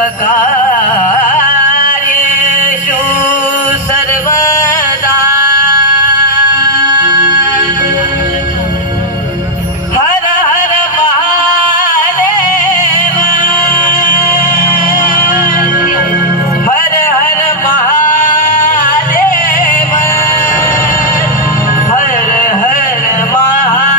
सर्वकार्येषु सर्वदा हर हर महादेव हर हर महादेव हर हर महादेव।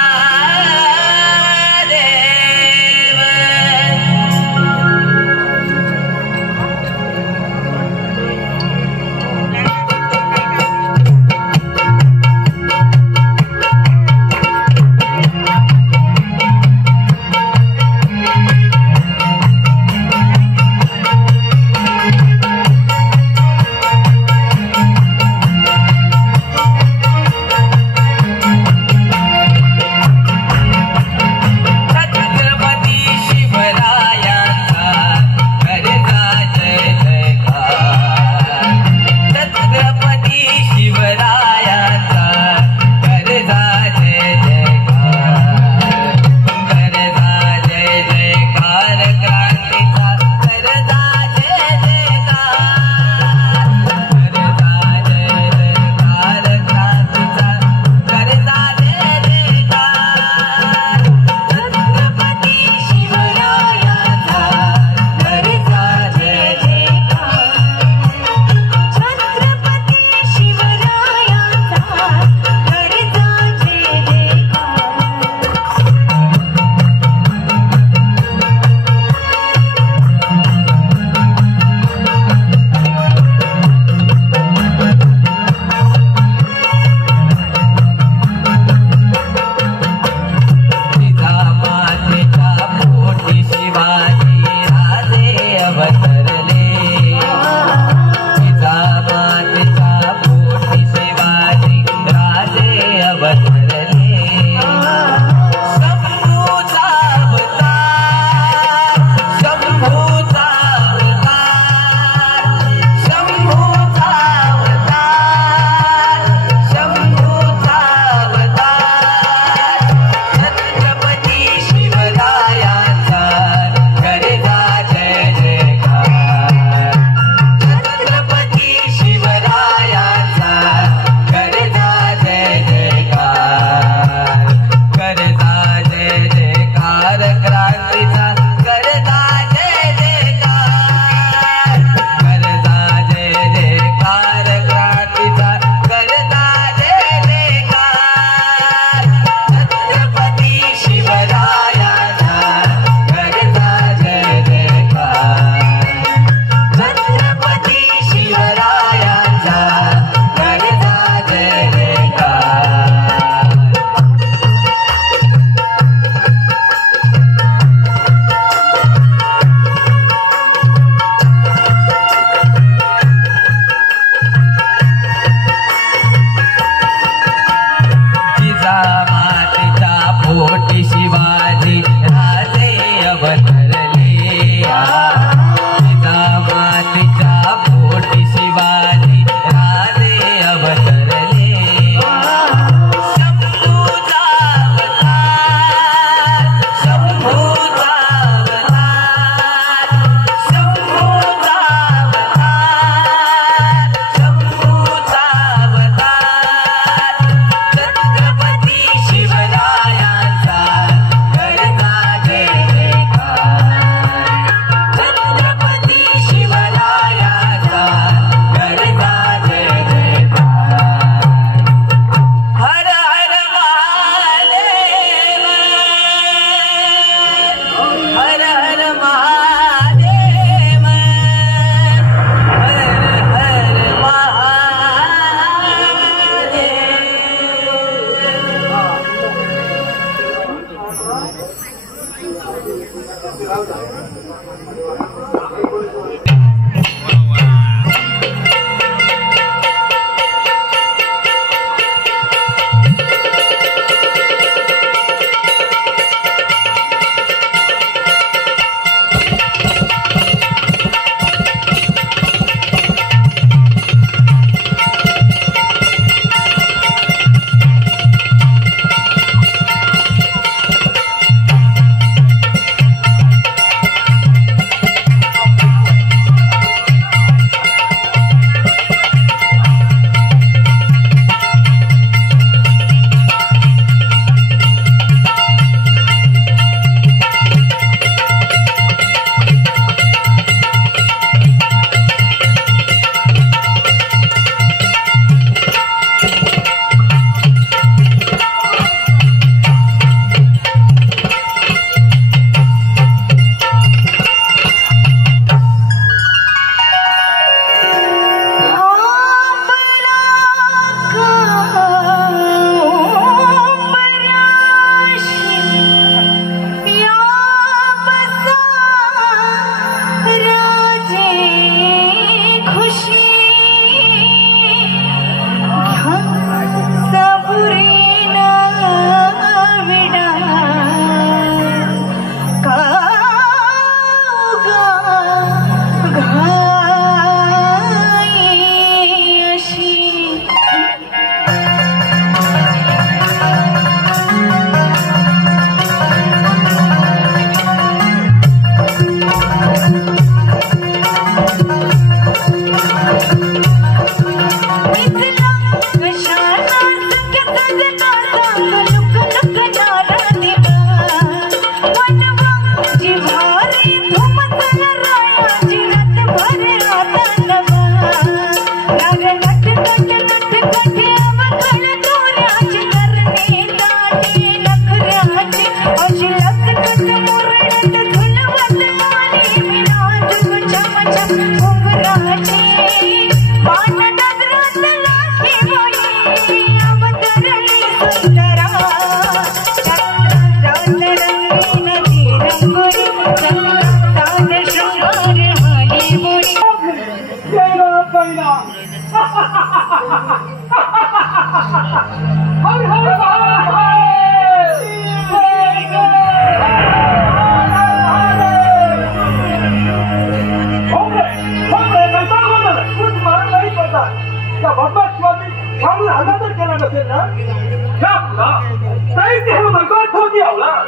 बूढ़ों की औलाद,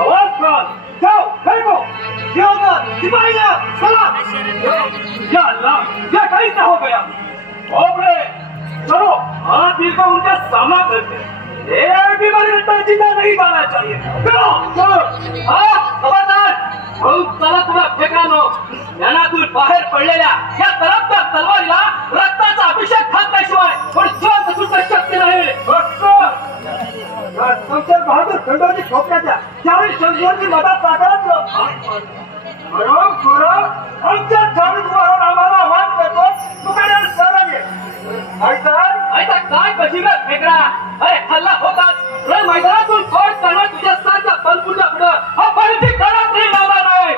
आवाज कर, जाओ फेंको, देवदार, सिपाहियां, सलाम। या अल्लाह, क्या कैसा हो गया? ओबरे, चलो आज भी को उनका सामना करते हैं। एक भी मरने जिंदा नहीं जाना चाहिए। चलो, चलो, खबरदार, चला तुला फेकानो, ज्ञानातून बाहेर पडलेल्या या तरफच्या तलवारीला रक्ताचा अभिषेक घातल्याशिवाय पण जिवंत सुटू शक्य नाही. संशय बहादूर खंडोजी ठोकण्याच्या 40 शंभरची मदत साकारत आमच्या चाळीसवरून आम्हाला आव्हान करतो तुकाराम सरांनी ऐका काय बशीला फेकरा. अरे हल्ला होताच मैदानातून कोण करणार तुझ्या सारख्या बलपूरच्या पुढं हा परिस्थिती करत नाही लावला नाही.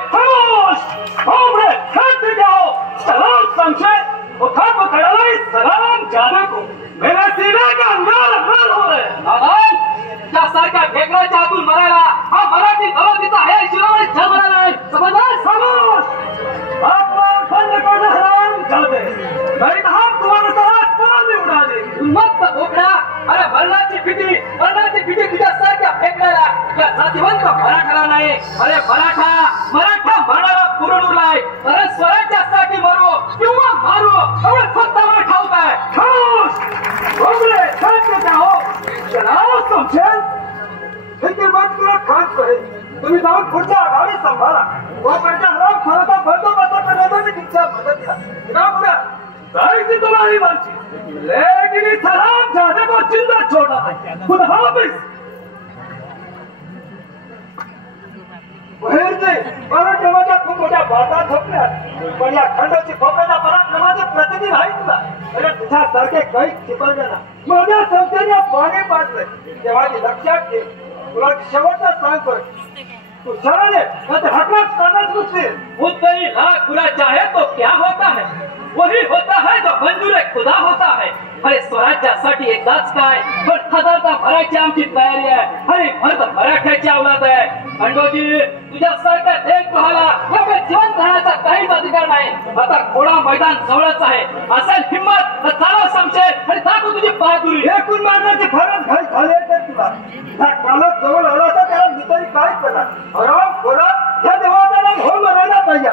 सलाम संशय मुखात पकड़ा सलाम जाने को मेरे सीने का अंगार अंगार हो रहे नादान. त्यासारख्या फेकराच्या हातून मरायला हा मराठी गवतीचा आहे शिरोमणी जन्मला नाही. समजदार समोर आपला खंड को हराम जाते नहीं तो हम तुम्हारे साथ आसमान में उड़ा दे. मत बोकड़ा. अरे मरणाची भीती तुझ्यासारख्या फेकण्याला या जातीवंत मराठाला नाही. अरे मराठा मरणारा पुरून उरलाय. अरे स्वराज्यासाठी मरू किंवा मारू एवढं फक्त मला ठाऊक आहे. तुम्ही जाऊन पुढच्या आघाडी सांभाळा. हराम खोराचा बंदोबस्त करण्याचा मी तुमच्या मदतीला जायची तुम्हारी मर्जी लेकिन इस हराम जाने को जिंदा छोड़ना है. खुदा हाफिज. बाहेरचे पराक्रमाच्या खूप मोठ्या बाटा झोपल्यात पण या खंडाची खोप्याच्या पराक्रमाचे प्रतिनिधी नाही तुला. अरे तुझ्यासारखे काही शिकवले ना माझ्या संस्थेने पाणी पाडलंय तेव्हा लक्षात घे. तुला शेवटचा सांग कर तू शरण हकलाच करण्यास घुसली. मुद्दई लाख बुरा चाहे तो क्या होता है वही होता है जो मंजूर खुदा होता है. अरे स्वराज्यासाठी एकदाच काय पण हजारदा भरायची आमची तयारी आहे. अरे भरत मराठ्याची अवलाद आहे. खंडोजी तुझ्यासारख्या देखभाला या जिवंत राहण्याचा काहीच अधिकार नाही. आता घोडा मैदान जवळच आहे. असेल हिंमत तर चालव संशय आणि दाखव तुझी बहादुरी. एकूण मारण्याची फारच घाई झाली तर तुला कालच जवळ आला तर त्याला मी तरी काय करणार. हराम घोडा त्या देवाला घोळ मारायला पाहिजे.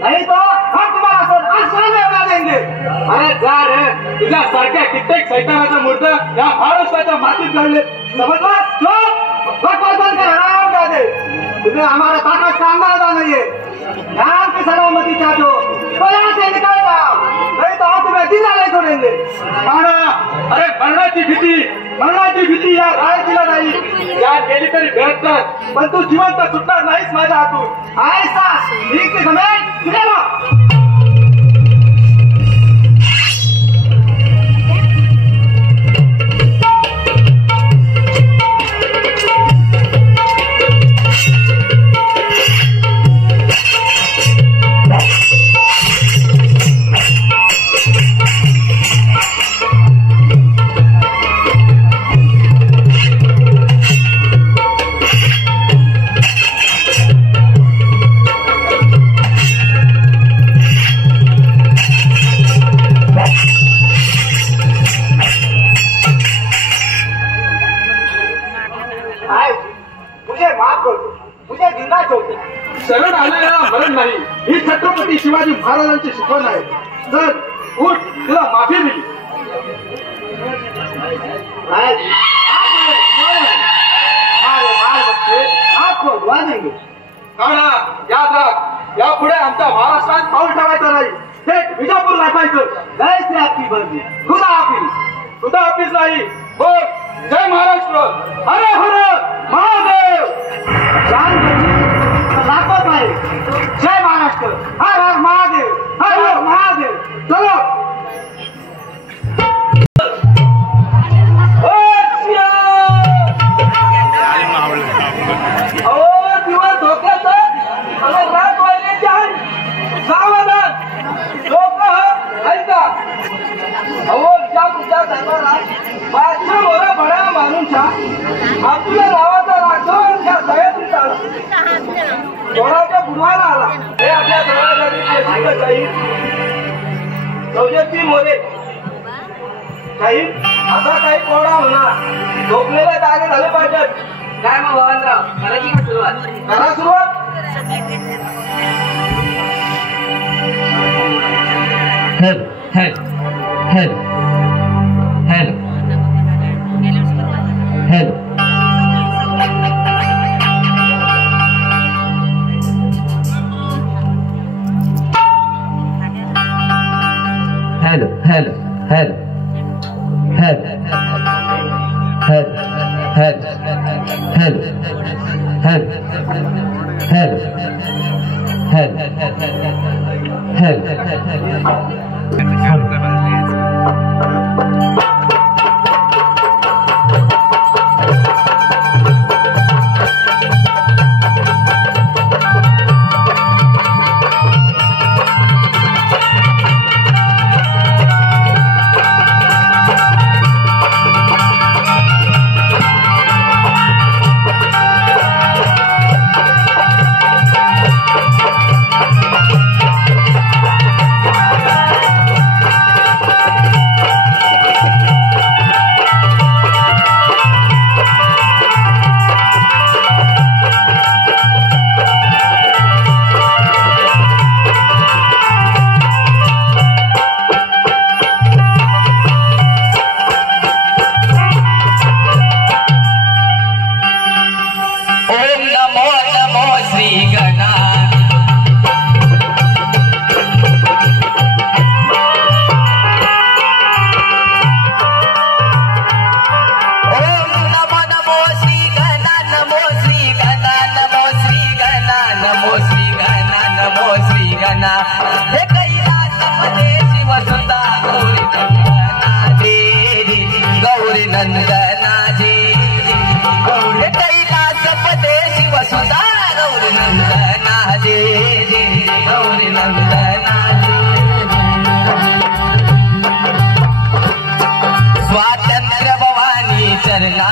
नहीं तो हम तुम्हारा उड़ा देंगे. अरे जा रे तुझ्यासारख्या कित्येक सैतानाचा मूर्त या महाराष्ट्राच्या मातीत घडले. समजलास? हराम जादे तुम्हें हमारे ताकत का अंदाजा नहीं है. ध्यान की सलामती चाहते तो यहाँ से निकल जाओ नहीं तो हम तुम्हें जिंदा नहीं छोड़ेंगे. अरे मरणाची भीती या रायतीला नाही. या गेली तरी भेटतात पण तू जिवंत सुटणार नाहीस माझ्या हातून. ऐसा ठीक समय होते. शरण आलेला मरण नाही, ही छत्रपती शिवाजी महाराजांची शिकवण आहे. चल उठ, तुला माफी दिली. काढा याद राख, यापुढे आमच्या महाराष्ट्रात पाऊल ठेवायचं नाही. थेट विजापूर गाठायचं. जय श्री आपली बंदी, खुदा हाफिज नाही. बोल जय महाराष्ट्र, हर हर महादेव. लागत आहे. जय महाराष्ट्र, हर हर महादेव, हर हर महादेव. चलो दिवस धोक्याचा आणि रात वाजल्याची आहे. सावधान लोक ऐका. अहो तुमच्या दरबारा बादशाह मोरा बडा माणूसच्या आपल्या नावाचा राठोड त्या सह्याद्रीत आला. सोळाच्या बुधवार आला. हे आपल्या जवळच्या शाहीर सौजती मोरे शाहीर असा काही कोडा होणार. झोपलेले जागे झाले पाहिजेत. काय मग भगवानराव, करायची का सुरुवात? करा सुरुवात. हेल हेल हेल हेल हेल हेल हेल हेल हेल हेल हेल हेल हेल हेल हेल स्वातंत्र्य भवानी चरना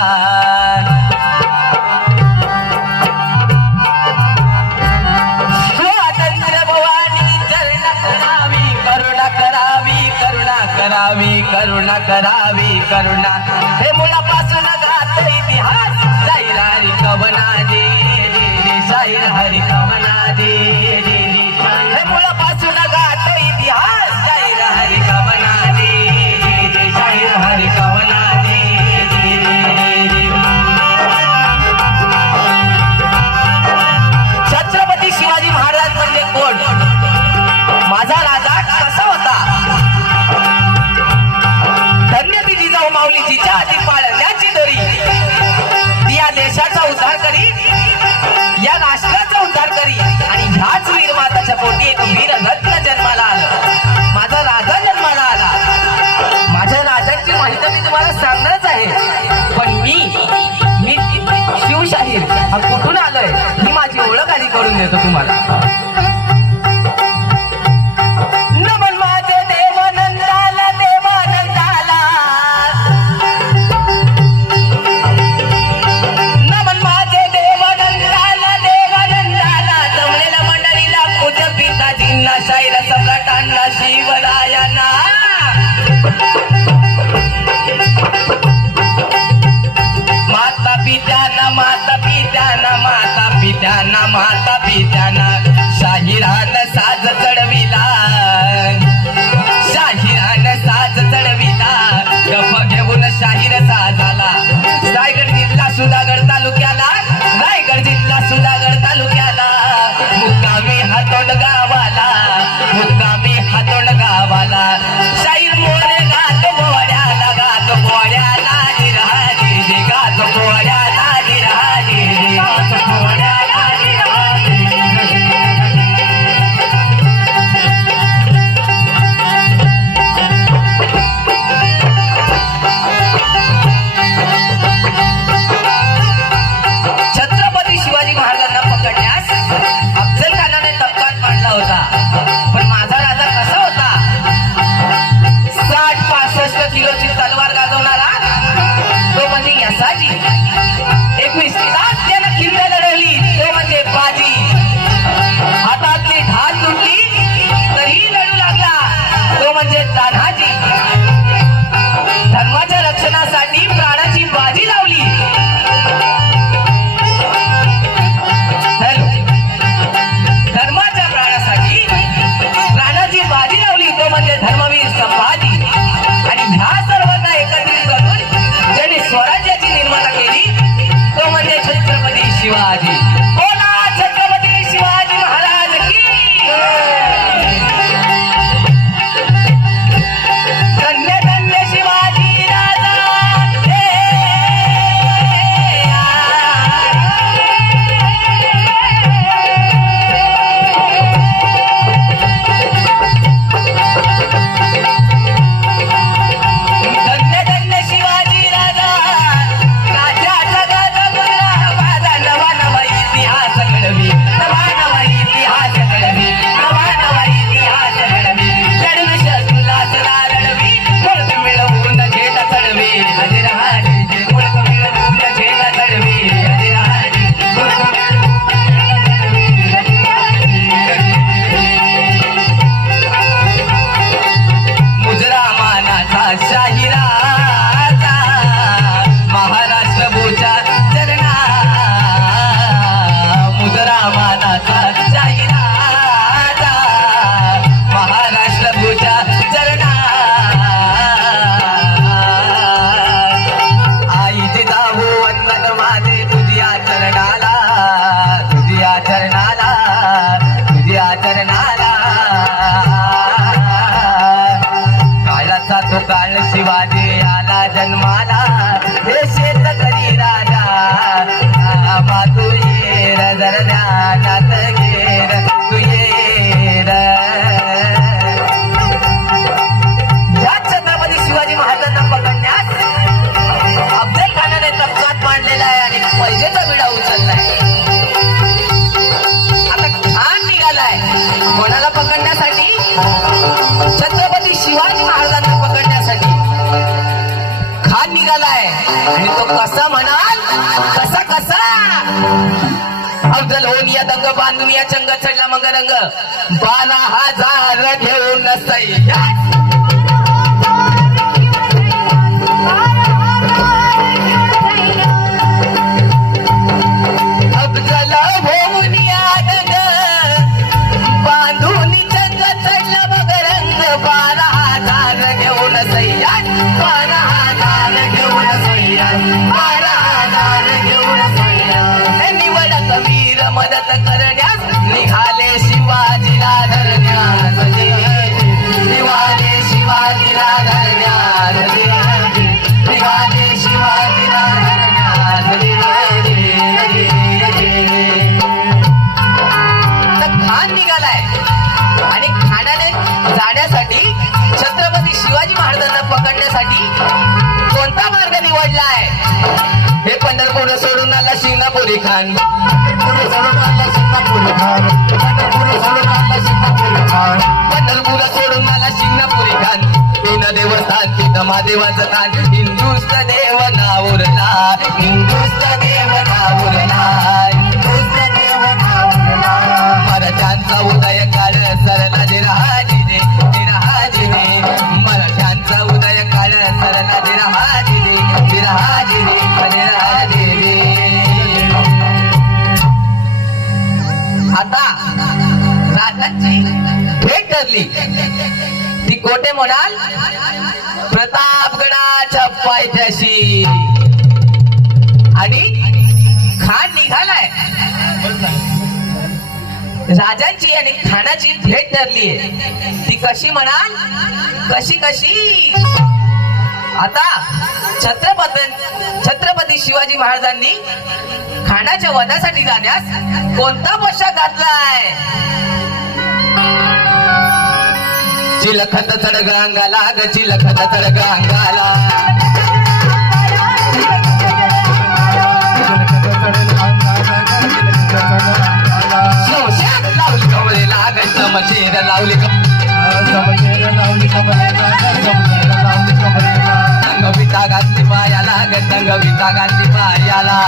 करुणा करावी करुणा. हे मुलापासून गात इतिहास शाहीर हरी कवना दे शाहीर हरी कवना दे. हे मुलापासून गात इतिहास शाहीर हरी कवना दे शाहीर हरी कवना दे. छत्रपती शिवाजी महाराज म्हणजे कोण? माझा राजा कसा होता? माऊलीची हाती पाळण्याची दोरी. या देशाचा उद्धार करी, या राष्ट्राचा उद्धार करी. आणि ह्याच वीर माताच्या पोटी एक वीर रत्न जन्माला आलं. माझा राजा जन्माला आला. माझ्या राजाची माहिती मी तुम्हाला सांगणारच आहे. पण मी शिवशाहीर हा कुठून आलोय ही माझी ओळख आधी करून देतो तुम्हाला. शिवरायांना माता पित्याना माता पित्याना माता पित्याना माता पित्याना शाहिरान साज चढविला गफ घेऊन शाहीर साजाला रायगड जिल्हा सुधागड तालुक्याला मुक्कामी हातोंड गावाला शाहीर मोरे गात पोळ्याला निराजी गात पोळ्याला निराजी धर्माच्या रक्षणासाठी प्राणाची बाजी लावली धर्माच्या प्राणाची बाजी लावली तो म्हणजे धर्मवीर संभाजी आणि ह्या सर्वांना एकत्रित करून ज्यांनी स्वराज्याची निर्माण केली तो म्हणजे छत्रपती शिवाजी बोला छत्रपती शिवाजी महाराज की शिवाजी आला जन्माला हे शेतकरी राजा तू येर जर ध्यानात घेर तू येर या छत्रपती शिवाजी महाराजांना पकडण्यास अफजल खानाने तबकात मांडलेला आहे आणि पैजेचा विडा उचललाय आता खान निघालाय कोणाला पकडण्यासाठी छत्रपती शिवाजी महाराजांना पकडण्यासाठी खान निघालाय आणि तो कसा म्हणाल कसा अफजल होऊन या दंग बांधून या चंग चढला मग रंग 12,000 घेऊन सैया अफजल होऊन या दंग बांधून चंग चढला मग रंग 12,000 घेऊन सैया 12,000 घेऊन सैया 12,000 घेऊन सैया निवडक वीर मदत करण्यास निघाले शिवाजीला धरण्यास निघाले शिवाजीला धरण्यास निघाले शिवाजीला धरण्यास खान निघालाय आणि खानाने जाण्यासाठी छत्रपती शिवाजी महाराजांना पकडण्यासाठी कोणता मार्ग निवडलाय हे पंढरपूर सोडून आला शिंगणापुरी खान पंढरपूर सोडून आला शिंगणापुरी खान तीन देवस्थान तिथं महादेवाचं स्थान हिंदुस्त देव नावरला हिंदुस्त देव नावरला हिंदुस्त देव नावरला मराठ्यांचा उदय काळ सरला जिराजीने मराठ्यांचा उदय काळ सरला जिराजीने आता राजांची भेट ठरली. ती कोठे म्हणाल? प्रतापगडाच्या पायथ्याशी. आणि खान निघालाय. राजांची आणि खानाची भेट ठरलीये. ती कशी म्हणाल? कशी आता छत्रपती शिवाजी महाराजांनी खानाच्या वधासाठी जाण्यास कोणता पोशाख घातलाय? चिलखत चढग अंगाला ग चिलखत चढग अंगाला. लावली कमळेला ग समशेर लावली संगविता घातली पायाला ग संगविता घातली पायाला.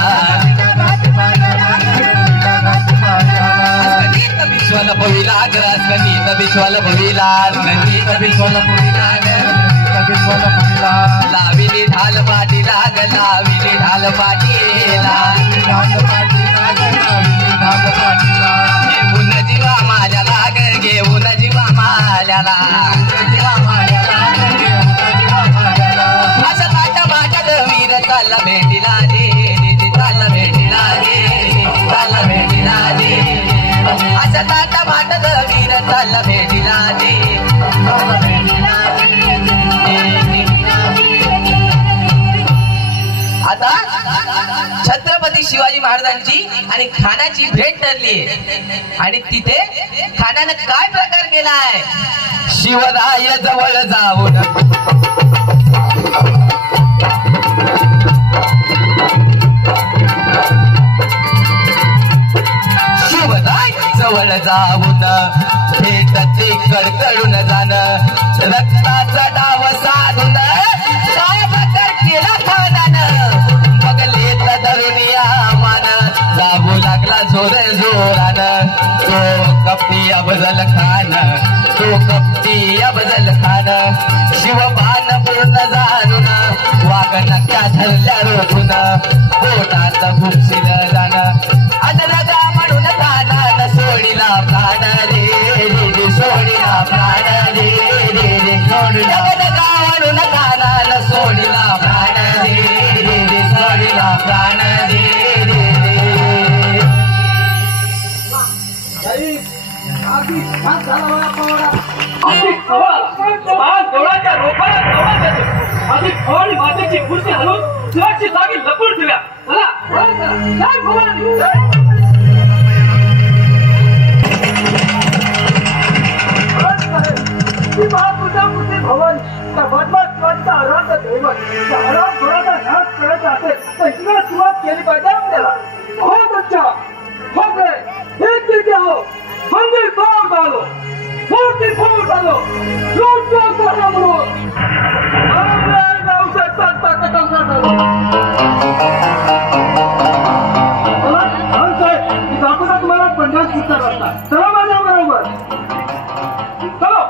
गणित विश्वाला भविला ग गणित विश्वाला भविला गणित विश्वाला भविला ग लाविली ढाल पाटीला ग लाविली ढाल पाटीला. घेऊन जीवा माझ्याला ग घेऊन जीवा माझ्याला. असं माझ्या माझ्यात वीर चालला भेटीला दे चालला भेटीला दे चालला भेटीला दे. असं ताटा माटत वीर चालला भेटीला दे. आता छत्रपती शिवाजी महाराजांची आणि खानाची भेट ठरली. आणि तिथे खानानं काय प्रकार केलाय? शिवराय जवळ जाऊन शिवराय जवळ जाऊन थेट ते कडकडून जाणं. रक्ताचा डाव साधून काय प्रकार केला खानानं? बघले धरुनिया मान जागू लागला जोर जोरानं. तो कपटी अफजल खान तो कपटी अफजल खान. शिवबान पूर्ण जाणून वागणक्या धरल्या रोखून पोटात घुसशील जाणं. अनलगा म्हणून खानानं सोडिला प्राण रे सोडिला प्राण रे सोडिला म्हणून खानानं सोडिला प्राण रे सोडिला प्राण रे. मातेची खुर्ची हलवून शिवाची जागी लपून ठेवल्या. भवन त्या बदमाश आराम आराम थोडासा नाश करायचा असेल तर इकडे सुरुवात केली पाहिजे आपल्याला. बहुत अच्छा हो गए एक दिन क्या हो मंदिर तोड़ डालो मूर्ति फोड़ डालो लूट लो सारा मुल्क उसे सत्ता खत्म कर दो. दाखवता तुम्हाला 50 फुटचा रस्ता. चला माझ्या बरोबर चलो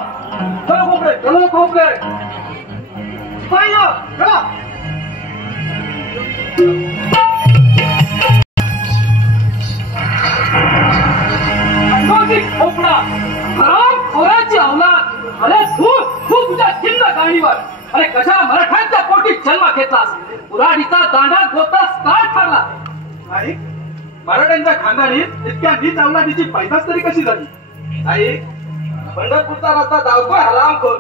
चलो खोपडे चलो खोपडे चला. खोपडा हराम खोराची अवलाद. अरे तू तुझ्या जिंद गाडीवर अरे कशा मराठ्यांच्या पोटी जन्म घेतलास? कुऱ्हाडीचा दांडा गोतास काय ठरला? नाही मराठ्यांच्या खानदानीत इतक्या नीच अवलादीची पैदास तरी कशी झाली? नाही पंढरपूरचा रस्ता धावतोय हरामखोर.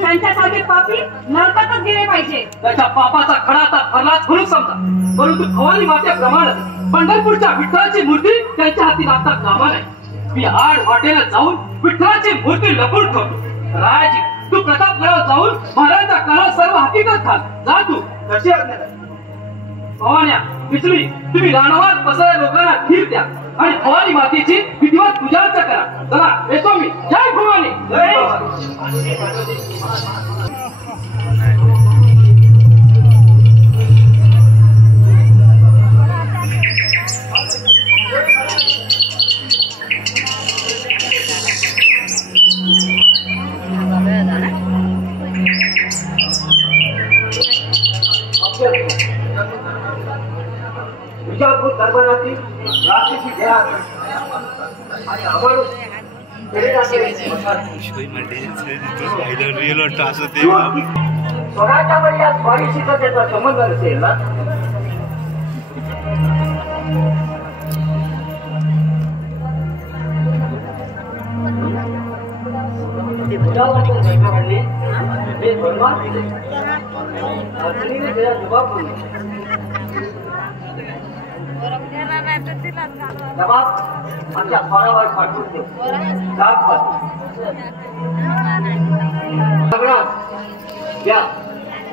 त्यांच्यासारखे पापी नरकातच गेले पाहिजे. त्याच्या पापाचा खडा आता ठरलाच म्हणून समजा. परंतु भवानी मातेप्रमाणे पंढरपूरच्या विठ्ठलाची मूर्ती त्यांच्या हाती लागता कामा नाही. मी आड वाटेला जाऊन विठ्ठलाची मूर्ती लपून ठेवतो. रायाजी तू प्रतापगडावर जाऊन महाराजांचा करा सर्व हकीकत घाल. जा तू. कशी आज्ञा भवान्या विचली तुम्ही रानावर बसलेल्या लोकांना धीर द्या आणि भवानी मातेची विधिवत पूजा करा. चला येतो मी. जय भवानी. जय विजापूर दरबारातील बाकीची घ्या आणि आम्हाला स्वराच्या वर या स्वारीशीचा त्याचा संबंध असेल ना जबाब आमच्या स्वरावर पाठवून देऊ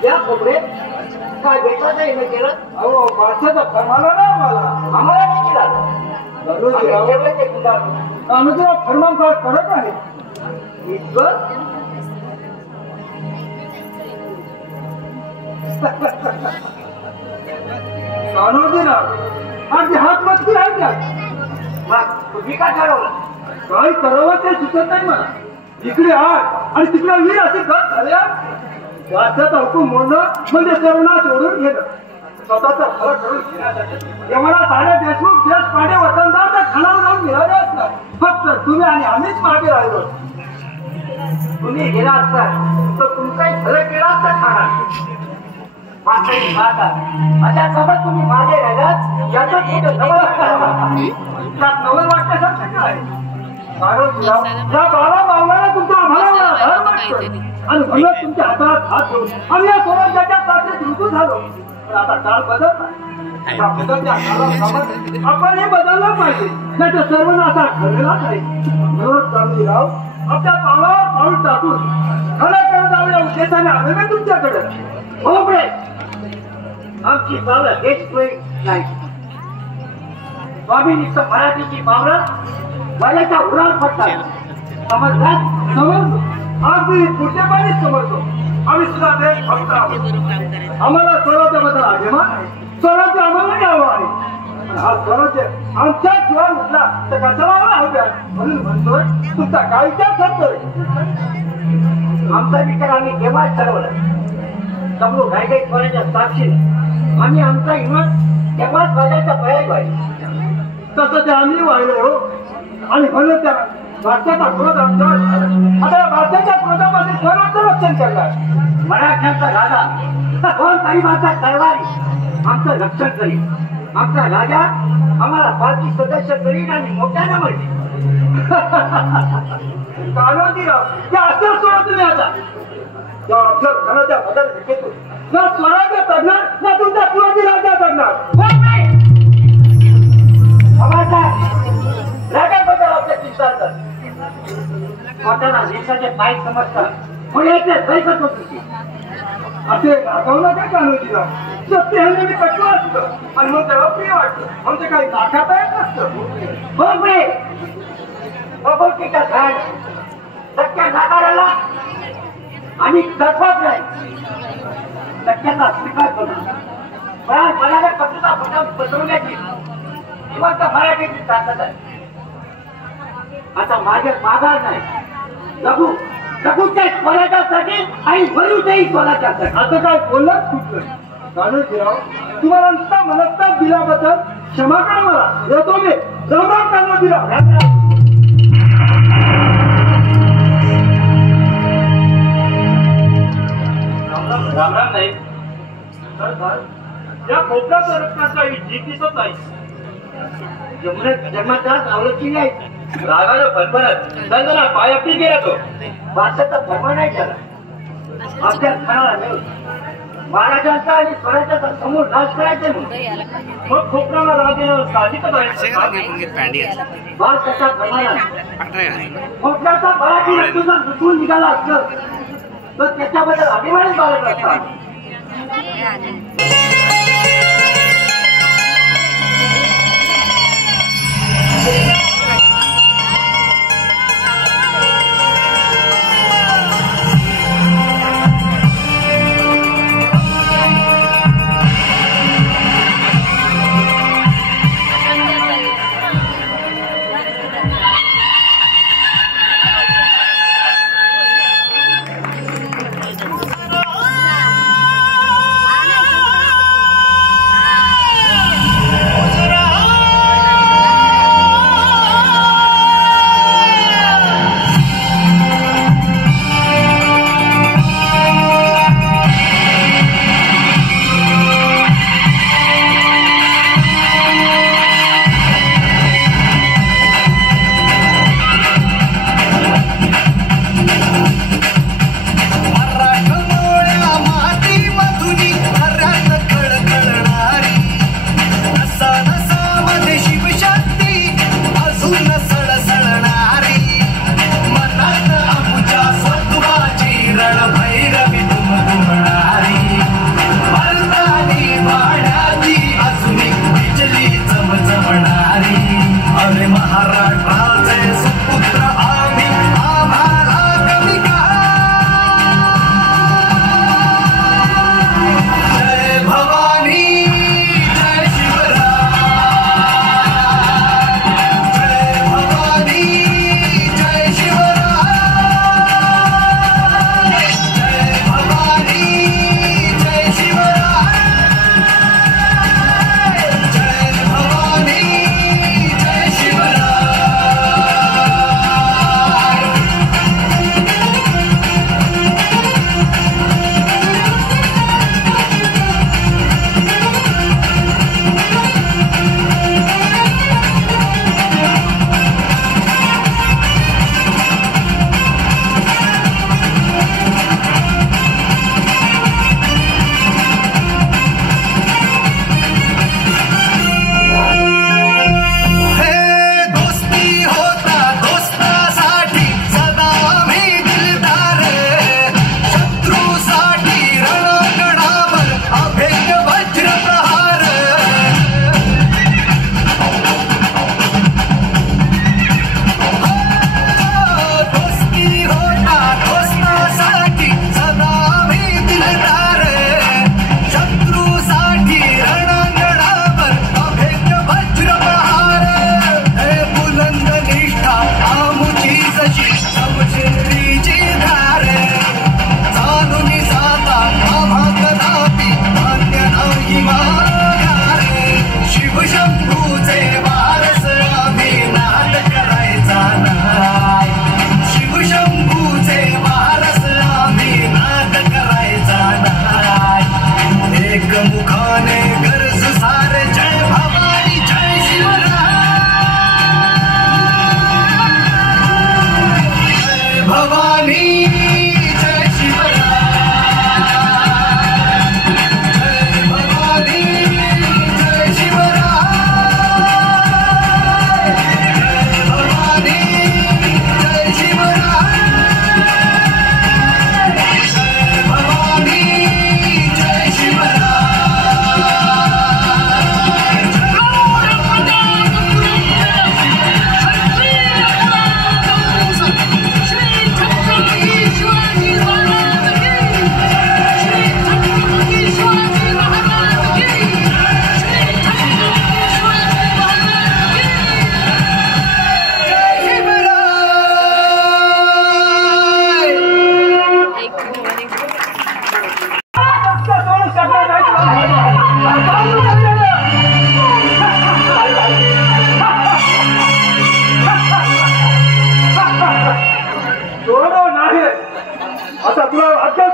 या कोपरे काय भेटायचं हे केलं अहो माणसाचा फरमाला ना आम्हाला नाही केला अनुजा फरमान काय करत आहे इतकं कानोजीराव आणि हात मस्ती आहे का मग तुम्ही काय ठरवलं काय करावं ते सुचत नाही मला इकडे आठ आणि तिकडे वीर असे गट झाल्या त्याचा हुकूम मोडणं म्हणजे सर्वांना सोडून घेणं स्वतःचा फळ ठरवून घेण्यासाठी एवढा साडे देशमुख देशपांडे वतनदार त्या खानावर जाऊन मिळाले असतात फक्त तुम्ही आणि आम्हीच मागे राहिलो तुम्ही गेला असतात तर तुमचाही फरक गेला असता खाना माझ्यासोबत तुम्ही मागे राहिलात याचं कुठं नवल नवल वाटण्यासारखं काय या बारा मावळ्याला तुमचा आम्हाला आधार वाटतो आणि म्हणून तुमच्या हातात हात घेऊन आम्ही या स्वराज्याच्या ताकदीत रुजू झालो पण आता काळ बदलला आपण हे बदललं पाहिजे नाही तर सर्वांना असा ठरलेलाच आहे म्हणून कानोजीराव आपल्या पावलावर पाऊल टाकून खरं करत जाऊया उद्देशाने आले नाही तुमच्याकडे हो आमची पावलं हेच नाही स्वामी निष्ठ मराठीची पावलं माझ्याच्या उरावर पडतात समजतात समजतो आम्ही पुढच्या पाणी समजतो आम्ही सुद्धा देश भक्त आहोत आम्हाला स्वराज्या बद्दल अभिमान आहे स्वराज्य आम्हालाही हवं आहे हा स्वराज्य आमच्या जीवावर उठला तर कशाला हव्या म्हणून म्हणतोय तुमचा काय विचार करतोय आमचा विचार आम्ही केव्हाच ठरवला समजू काही स्वराज्या साक्षीने आम्ही आमचा हिंमत तेव्हाच माझ्याच्या पायात व्हायला तसं ते आम्ही वाहिलो हो आणि म्हणून त्या भारताचा क्रोध आमच्यावर आता या भारताच्या क्रोधामध्ये सर्वांचं रक्षण करणार मराठ्यांचा राजा कोण गरीबाचा तलवारी आमचं रक्षण करील आमचा राजा आम्हाला पार्टी सदस्य करील आणि मोठ्यानं म्हणतील कानोजीराव ते असं सोडा तुम्ही आता आपल्या घराच्या बदल घेतो ना स्वराज्य करणार ना तुमच्या शिवाजी राजा करणार राजाबद्दल आपल्या चिंता स्वतःला देशाचे पाय समजतात पुण्याचे दैवत होती असे रागवलं काय कानोजीराव सत्य हे नेहमी कटू असतं आणि मग तेव्हा प्रिय वाटतं म्हणजे काही दाखवता येत नसतं बबलकीचा झाड सत्य नाकाराला आणि तत्वाच नाही सत्याचा स्वीकार करून मनाला कटुता पसरवण्याची जिवंत मराठीची ताकद आहे आता माझे माघार नाही जगू जगूच्या स्वराज्यासाठी आणि मरूच्याही स्वराज्यासाठी आता काय बोललाच कुठलं कानोजीराव तुम्हाला नुसता मनस्ताप दिल्याबद्दल क्षमा करा मला येतो मी राम राम कानोजीराव राम राम नाही या खोपऱ्याच्या रत्नाचा जी दिसत नाही जन्माचाच आवडची नाही रागानं फरफरत संजना पायापी गेला तो वाचाचा फरमा नाही केला आपल्या खानाला मिळून महाराजांचा आणि स्वराज्याचा समोर नाश करायचा मग खोपऱ्याला रागेनं साधिकच आहे वास त्याच्या फरमाला खोपऱ्याचा मराठी रक्तून लुटून निघाला असलं तर त्याच्याबद्दल अभिमानच बाळगत असतात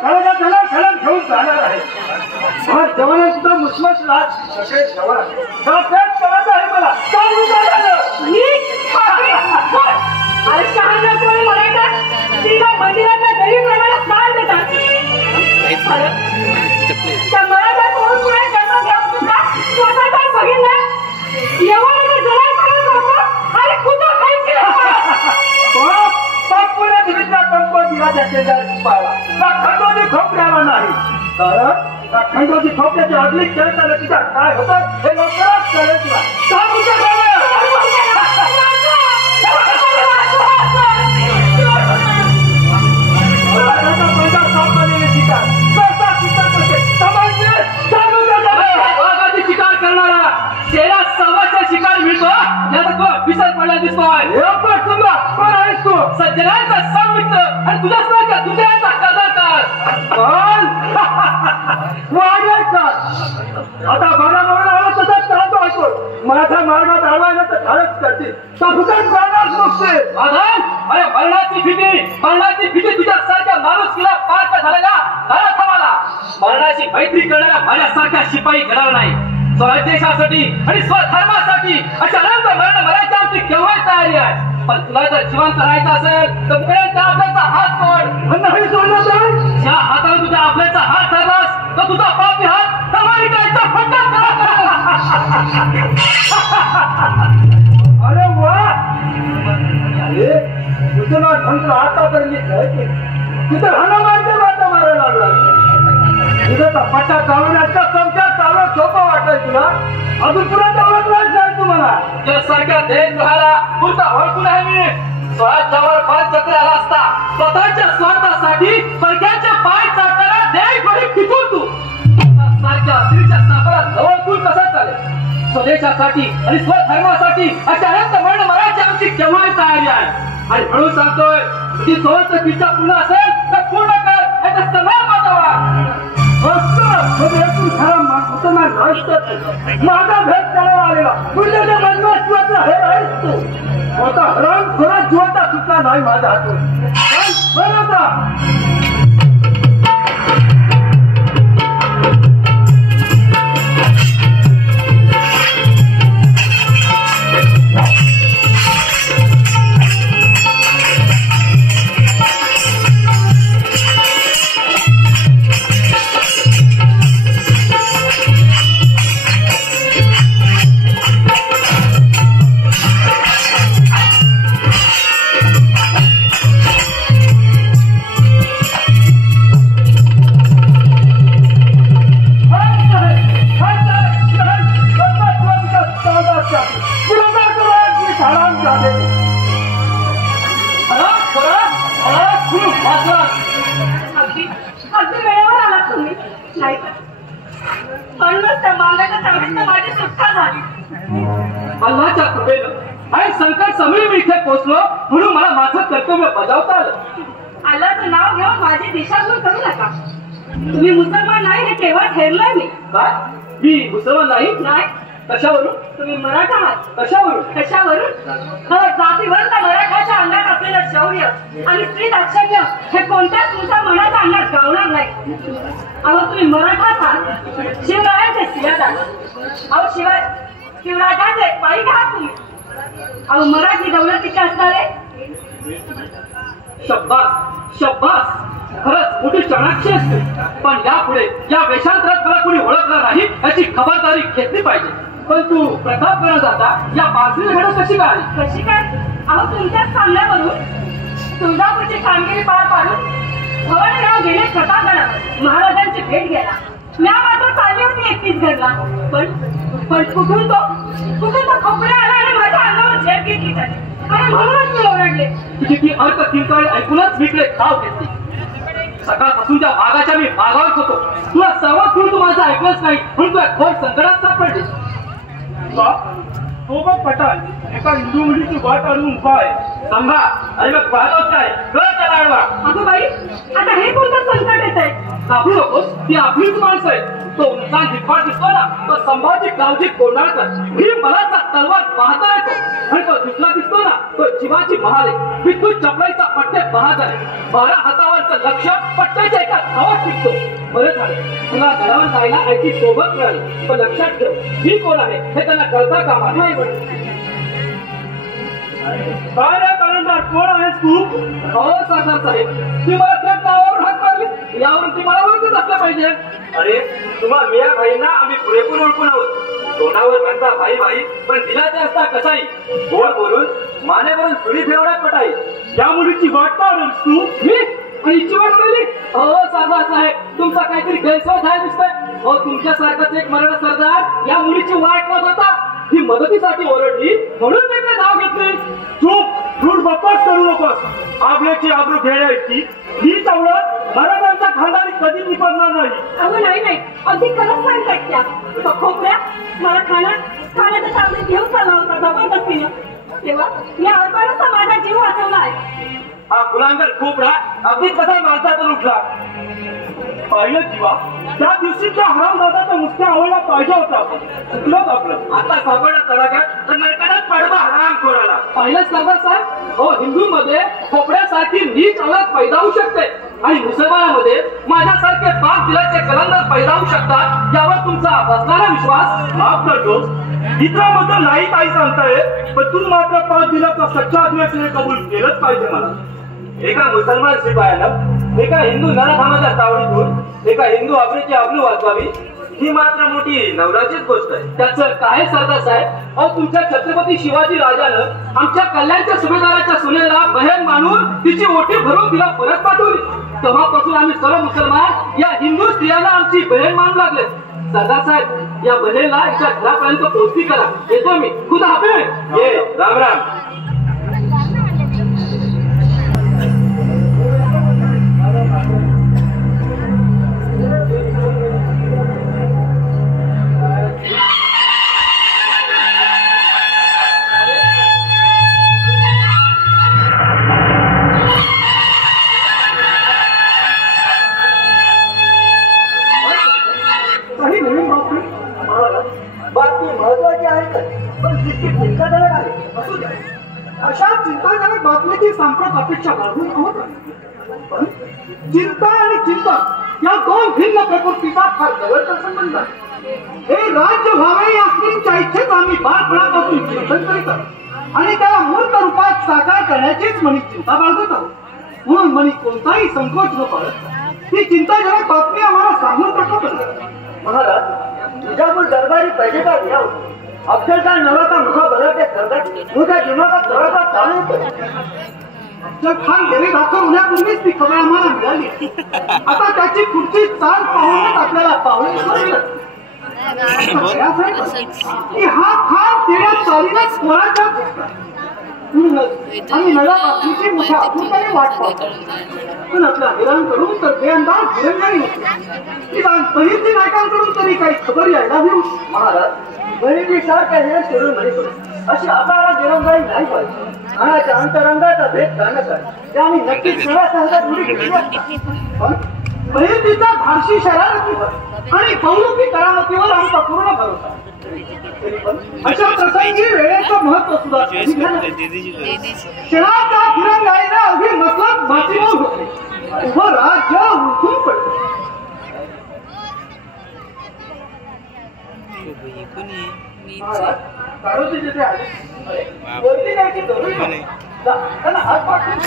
खळ्याच्या खळ्यात घेऊन जाणार आहे. हा जवानांचा मुसमस राज सगळे जवान तेच करायचं आहे मला. चालू झालं मी अरे शहाण्या कोणी म्हणायचं तिला मंदिरातल्या देवीप्रमाणे स्नान देतात. त्या मराठा कोण पुढे जन्म घेऊन सुद्धा स्वतःचा बघितलं एवढं जरा करत होतो आणि कुठं खायची पुण्या देवीचा कंप दिला त्याचे पाहिला खंडोजी खोपड्याला नाही. कारण खंडोजी खोपड्याची अगली खेळताना तिचा काय होतं हे लवकरच कळेल तुला. शिकार करणारा तेरा सव्वाचा शिकार मिळतो याचा विसर पडला दिसतोय. कोण आहेस तू? सज्जनांचा संमित्र आणि तुझ्यासारखा दुसऱ्यांचा कदाकार. आता बघा आला तसंच चालतो ऐकून माझ्या मार्गात आडवायला तर झालंच करते फुकट करणार नुसते. अरे मरणाची भीती तुझ्यासारख्या माणूस पार झालेला घरात हवाला. मरणाची मैत्री करणारा माझ्यासारख्या शिपाई घडणार नाही. स्वदेशासाठी आणि स्वधर्मासाठी अचानक मरण मरायच्या आमची केव्हा तयारी आहे. पण तुला जर जिवंत राहायचं असेल तर त्या आपल्याचा हात सोड. नाही सोडला ज्या हाताने तुझ्या आपल्याचा हात धरलास तर तुझा पापी हात तमारी करायचा फटका करा. अरे वा तुझं ढंग आतापर्यंत तिथं हाना मारते वाटा मारायला लागला. तुझा पट्टा चालवण्याचा चमच्या चालवणं सोपं वाटतंय तुला. अजून पुन्हा चालवत नाही तुम्हाला. तुझ्यासारख्या देशद्रोहाला पुरता ओळखून आहे मी. स्वराज्यावर पाय चक्र आला असता स्वतःच्या स्वार्थासाठी परक्याचे पाय चाटणारा देशभरी टिकून तू सारख्या स्त्रीच्या सापळात जवळ कसा चालेल. स्वदेशासाठी आणि स्वधर्मासाठी अचानक मरण मरायची आमची केव्हाही तयारी आहे. आणि म्हणून सांगतोय ती सोळचं किच्चा पूर्ण असेल तर पूर्ण कर याचा सन्मान वाटावा. माझा भेट करावा आलेला पुण्याच्या बदमाशीचा हे आहेस तू. स्वतः हरण थोडा जीवता सुटला नाही माझ्या हातून. अगदी वेळेवर आलात तुम्ही. नाही म्हणूनच त्या मांगाच्या संगीत माझी सुटका झाली. अल्लाच्या कृपेनं आणि संकट समयी मी इथे पोहोचलो म्हणून मला माझं कर्तव्य बजावता आलं. अल्लाचं नाव घेऊन माझी दिशाभूल करू नका. तुम्ही मुसलमान नाही हे केव्हा ठरलंय मी. काय मी मुसलमान नाही कशावरून? तुम्ही मराठा आहात. कशावरून? जातीवर त्या मराठाच्या अंगात असलेलं शौर्य आणि स्त्री दाक्षिण्य हे कोणत्याच तुमच्या मनाच्या अंगात गावणार नाही. अहो तुम्ही मराठाच आहात. शिवरायांचे सिंहदार. अहो शिवराजांचे पाईक आहात तुम्ही. अहो मराठी दौलतीचे असणारे. शब्बास खरंच मोठी चाणाक्षी असते. पण यापुढे या वेशांतरात मला कोणी ओळखणार नाही याची खबरदारी घेतली पाहिजे. पण तू प्रतापगड जाता या पाचवी घडत कशी काय? अहो तुमच्याच सामन्यावरून तुळजापूरची कामगिरी पार पाडून भवानीराव गेले प्रतापगडावर महाराजांची भेट घ्यायला. मी मात्र चालली होती एकटीच घडला. पण कुठून तो खोपड्या आला आणि माझ्या अंगावर झेप घेतली त्याने. आणि म्हणूनच मी ओरडले. तुझी ती अर्थ किंकाळी ऐकूनच मी इकडे धाव घेतली. सकाळपासून त्या वाघाच्या मी मागावत होतो. तुला सर्वात पूर्वी तू माझं ऐकलंच नाही म्हणून तुला खोट संकटात सापडले. तो पटाल एका हिंदू मुलीची वाट आणून उभा आहे. सांगा अरे मग पाहतोच काय कळ त्याला आडवा. अगं बाई, आता हे कोणतं संकट येत आहे? घाबरू नकोस, ती आपलीच माणसं आहे. तो उंचान दिग्बा दिसतो ना, तो संभाजी गावची कोंडाळकर, ही मलाचा तलवार बहादर आहे तो. आणि तो दुसरा दिसतो ना, तो शिवाजी महाल आहे. विद्युत चपलाईचा पट्टे बहादर आहे. 12 हातावरचं लक्ष पट्ट्याच्या एका धावात टिकतो. बरं झालं तुला गडावर जायला ऐकी सोबत मिळाली. पण लक्षात ठेव, ही कोण आहे हे त्यांना कळता कामा नये. काय रे कलंदर, कोण आहेस तू? हो सरदार साहेब, ती मला थेट नावावरून हात मारली. यावरून ती मला ओळखत असलं पाहिजे. अरे तुम्हा मिया भाईंना आम्ही पुरेपूर ओळखून आहोत. तोंडावर म्हणता भाई भाई, पण दिलाचे असता कसाई. गोड बोलून मानेवरून सुरी फिरवण्यात पटाई. या मुलीची वाट पाहतोस तू? मी हिची वाट पाहिली? हो सरदार साहेब, तुमचा काहीतरी गैरसमज आहे दिसतोय. हो तुमच्यासारखाच एक मराठा सरदार या मुलीची वाट पाहत होता. ही मदतीसाठी ओरडली म्हणून मी इकडे धाव घेतली. चूप, रूढ बप्पाच करू नकोस. आपल्याची आबरू घेण्याची ही सवलत मराठ्यांच्या खानदानी कधी निपजणार नाही. अगं नाही, अगदी खरंच सांगतात त्या. तो खोकऱ्या मला खाण्याच्या तावडीत घेऊन चालला होता जबरदस्तीनं. तेव्हा या अर्पणाचा माझा जीव वाचवला आहे. हा गुलांगर खूप अगदी कसा माणसातून उठला. पाहिलं जीवा, त्या दिवशी त्या हरामदादाच्या मुसक्या आवडला पाहिजे होता. चुकलंच आपलं. आता सापडला तडाख्यात तर नरकात पाडवा हराम खोराला. पाहिलं सरदार साहेब, हो हिंदूमध्ये खोपड्यासारखी नीच औलाद पैदा होऊ शकते आणि मुसलमानामध्ये माझ्यासारखे पाप दिलाचे कलंदर पैदा होऊ शकतात. यावर तुमचा बसणारा विश्वास? माफ करतो, इतराबद्दल नाही काही सांगताय, पण तू मात्र 5 दिलाचा सच्चा आत्म्याने कबूल केलंच पाहिजे मला. एका मुसलमान शिपायानं एका हिंदू नराधामाच्या तावडीतून एका हिंदू आपलीची आबरू वाचवावी, ही मात्र मोठी नवराचीच गोष्ट आहे. त्याचं काय सरदार साहेब, अहो तुमच्या छत्रपती शिवाजी राजानं आमच्या कल्याणच्या सुभेदाराच्या सुनेला बहीण मानून तिची ओटी भरून तिला परत पाठवली. तेव्हापासून आम्ही सर्व मुसलमान या हिंदू स्त्रियांना आमची बहीण मानू लागले. सरदार साहेब, या बहिणीला एका घरापर्यंत पोहोचती करा. येतो मी. खुदा हाफिज. ये राम राम. काही नवीन बातमी महत्वाची आहे का? पण जितकी चिंताजनक आहे असू द्या. अशा चिंताजनक बातमीची सांप्रत अपेक्षा लागून होत नाही. पण चिंता आणि चिंतन या 2 भिन्न प्रकृतीचा फार जवळचा संबंध आहे. हे राज्य व्हावे या स्त्रींच्या इच्छेत आम्ही बाळपणापासून चिंतन करीत आहोत आणि त्याला मूर्त रूपात साकार करण्याचीच मनी चिंता बाळगत आहोत. म्हणून मनी कोणताही संकोच न पाळत ती चिंताजनक बातमी आम्हाला सांगून टाकत. महाराज, निजामूल दरबारी पहले का दिया अफजलखान नवाका मुखा बदल के सरदार उनका दिमाग थोडासा चालू अफजलखान गेले दाखल होण्यापूर्वीच ती खबर आम्हाला मिळाली. आता त्याची पुढची चाल पाहूनच आपल्याला पाहून की हा खान तेऱ्या चालीलाच स्वराज्यात दिसला. आणि मला बातमीची मोठ्या आतुरतेने वाट पाहतो. पण आपल्या हिरांकडून तर बेअंदाज हिरंगाई होती. निदान बहिर्जी नायकांकडून तरी काही खबर यायला हवी. महाराज, बहिर्जी सारख्या हे सोडून म्हणतो अशी अकारा दिरंगाई नाही पाहिजे. मनाच्या अंतरंगाचा भेद जाणत आहे. त्याने नक्कीच नव्या हातात उडी घेतली. पण बहिर्जीचा धाडशी शरारतीवर आणि कौलुकी करामतीवर आमचा पूर्ण भरोसा. अशा प्रसंगी वेळेचं महत्व सुद्धा क्षणाच्या दिरंगाईने अगदी मतलब बाजीवर होते. उभं राज्य उठून पडलं. काळोजी जिथे आले वरती जायची जरुरी नाही. त्यांना हात पाठवून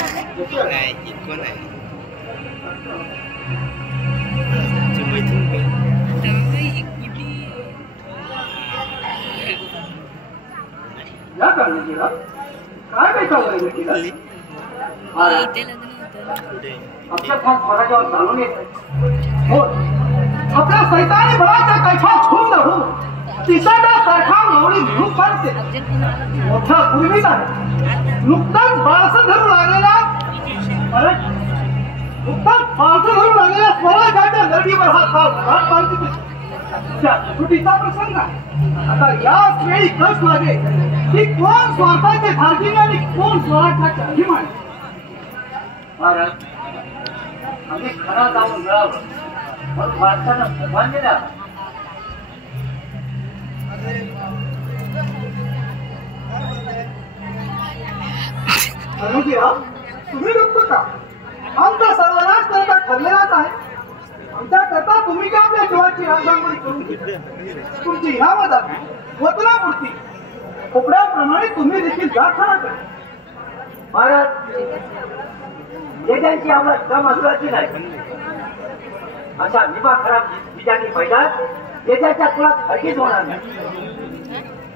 या काळजीला काय बेचावलं व्यक्तीला? आपल्या खास स्वराज्यावर चालून येत हो. आपल्या सैतानी बळाच्या कैफात खूप धरून तिसऱ्यासारखा मावळी म्हणून फारते मोठा पूर्वीच आहे. नुकताच बाळसं धरू लागलेला स्वराज्याच्या गर्दीवर हा खास पालखी सुटीचा प्रसंग आहे. आता याच वेळी कस लागे की कोण स्वार्थाचे धार्जिने आणि कोण स्वराज्याचे अभिमान. महाराज आम्ही खरा जाऊन मिळावं म्हणून माणसानं सन्मान दिला. तुम्ही गप्प का? आमचा सर्वनाश करता ठरलेलाच आहे. आमच्या करता तुम्ही काय आपल्या जीवाची राजधानी करून घेतली? तुमची इनामत आहे वतनापुरती कोकड्याप्रमाणे तुम्ही देखील जाखाना करा. महाराज त्यांची आम्हाला दम असल्याची नाही. अशा निभा खराब विजाची मैदान त्याच्या कुळात हरकीच होणार नाही.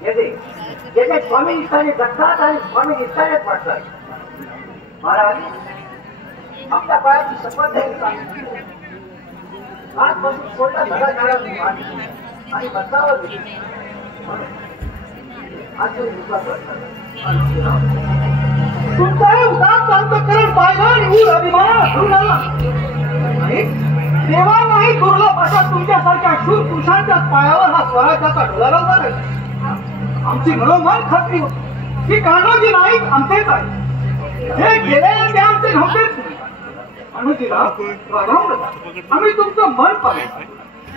त्याचे स्वामी निष्ठाने जगतात आणि स्वामी निष्ठानेच वाटतात. महाराज आपल्या पायाची शपथ द्यायची आजपासून कोणता धडा काढा आणि बदलावर तुमचाही उदात्त अंतःकरण पाहिलं आणि ऊर अभिमान घडून आला. देवा नाही दुर्लभ अशा तुमच्यासारख्या शूर पुरुषांच्या पायावर हा स्वराज्याचा डोलारा उभा राहील. आमची मनोमन खात्री होती की कान्होजी नाईक आमचेच आहे. हे गेलेले ते आमचे नव्हतेच. आम्ही तुमचं मन पाहिजे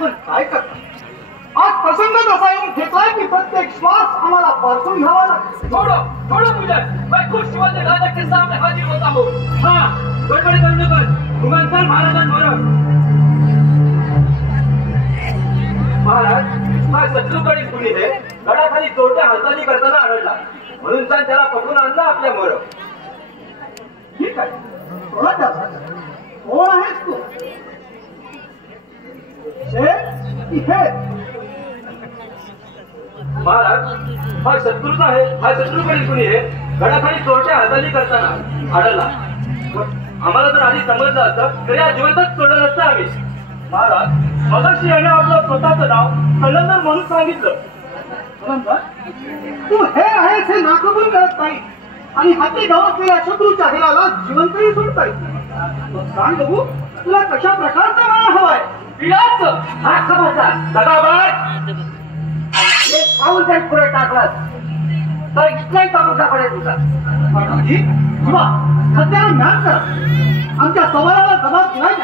पण काय करता? आज प्रसंग असा येऊन घेतलाय की प्रत्येक श्वास आम्हाला पारखून घ्यावा लागतो. छोड़ो छोड़ो मुझे, मैं खुद शिवाजी राजा के सामने हाजिर होता हूँ. हाँ गडबडी करू नका. भगवान महाराजांवर महाराज हा शत्रूकडील कुणी हे गडाखाली चोरट्या हालचाली करताना आढळला म्हणून त्याला पकडून आणला आपल्या मोर. ठीक आहे कोण आहेस तू? महाराज हा शत्रूच आहे. हा शत्रूकडील कुणी हे गडाखाली चोरट्या हालचाली करताना आढळला. आम्हाला जर आधी समजलं असतं तर या जिवंतच सोडलं नसतं आम्ही. महाराज मगाशी याने आपलं स्वतःचं नाव कलंदर म्हणून सांगितलं. तू हे आहेस हे नाकबूल करत नाही आणि हाती गावातल्या शत्रूच्या हिराला जिवंतही सोडता येईल. सांग बघू तुला कशा प्रकारचा माळ हवाय? विलास हा समाचा दगाबाज एक पाऊल जाईल पुढे टाकलास तर इतकाही तालुका पडेल तुझा. किंवा सध्या ज्ञान कर आमच्या सवालाला जबाब दिलाय.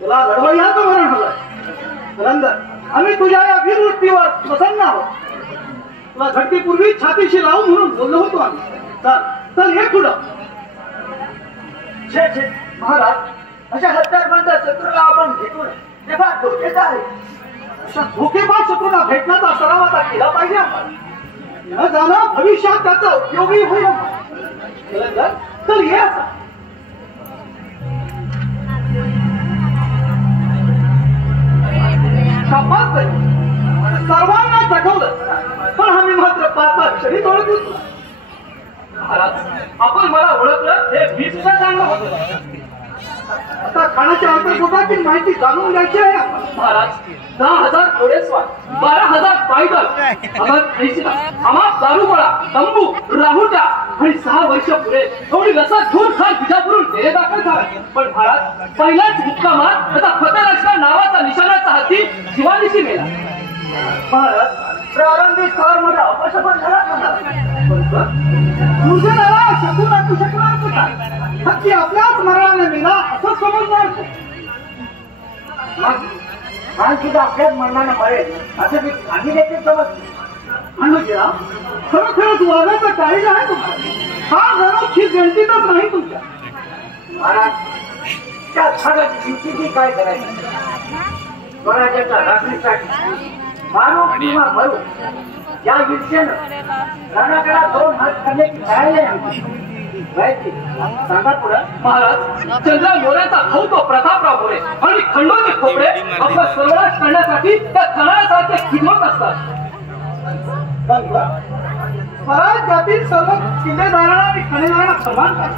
तुला लढवय्याचं मरण हवंय. कलंदर आम्ही तुझ्या या वीरवृत्तीवर प्रसन्न आहोत. तुला घटकीपूर्वी छातीशी लावून म्हणून बोललो होतो आम्ही. चल हे पुढं. महाराज अशा हत्यारबंद शत्रूला आपण भेटू नये. ते फार धोक्याचं आहे. अशा धोकेबाज शत्रूला भेटण्याचा सराव आता केला पाहिजे आपण. न जाणं भविष्यात त्याचा उपयोगी होईल. तर हे असा सर्वांना चढवलं पण आम्ही मात्र पाच क्षणी ओळख होतो. महाराज आपण मला ओळखलं हे मी सुद्धा चांगलं होतं. आता खाण्याच्या अंतर्गतातील माहिती जाणून घ्यायची आहे. महाराज 10,000 घोडेस्वार 12,000 पायदळ आम्हा दारुगोळा तंबू राहुट्या आणि 6 वर्ष पुढे थोडी लसा धूर खान बिजापूरून डेरे दाखल झाला. पण महाराज पहिलाच मुक्कामात आता फतेलक्ष्मी नावाचा निशाणाचा हाती शिवानीशी मेला. महाराज प्रारंभी मध्ये अपशकुन झाला. दुर्जनाला शकून असू शकणार होता. हत्ती आपल्याच मरणाने मेला असं समजणार. हा सुद्धा आपल्याच मरणाने मरेल असं आम्ही देखील समजतो. अनुजया खरोखरच वादाचं काळीज आहे तुमचा. हा जणू गणतीतच नाही तुमच्या. महाराज त्या झाडाची चिंती काय करायची? स्वराज्याच्या राखणीसाठी मारू किंवा मरू या विषयानं राणाकडा 2 हात खाल्ले खेळायला सांगा पुढं. महाराज चंद्रा मोऱ्याचा भाऊ तो प्रतापराव मोरे आणि खंडोजी खोपडे आपला सर्वनाश करण्यासाठी त्या तळासारखे खिदमत असतात. स्वराज्यातील सर्व किल्लेदारांना आणि खणेदारांना समान करा.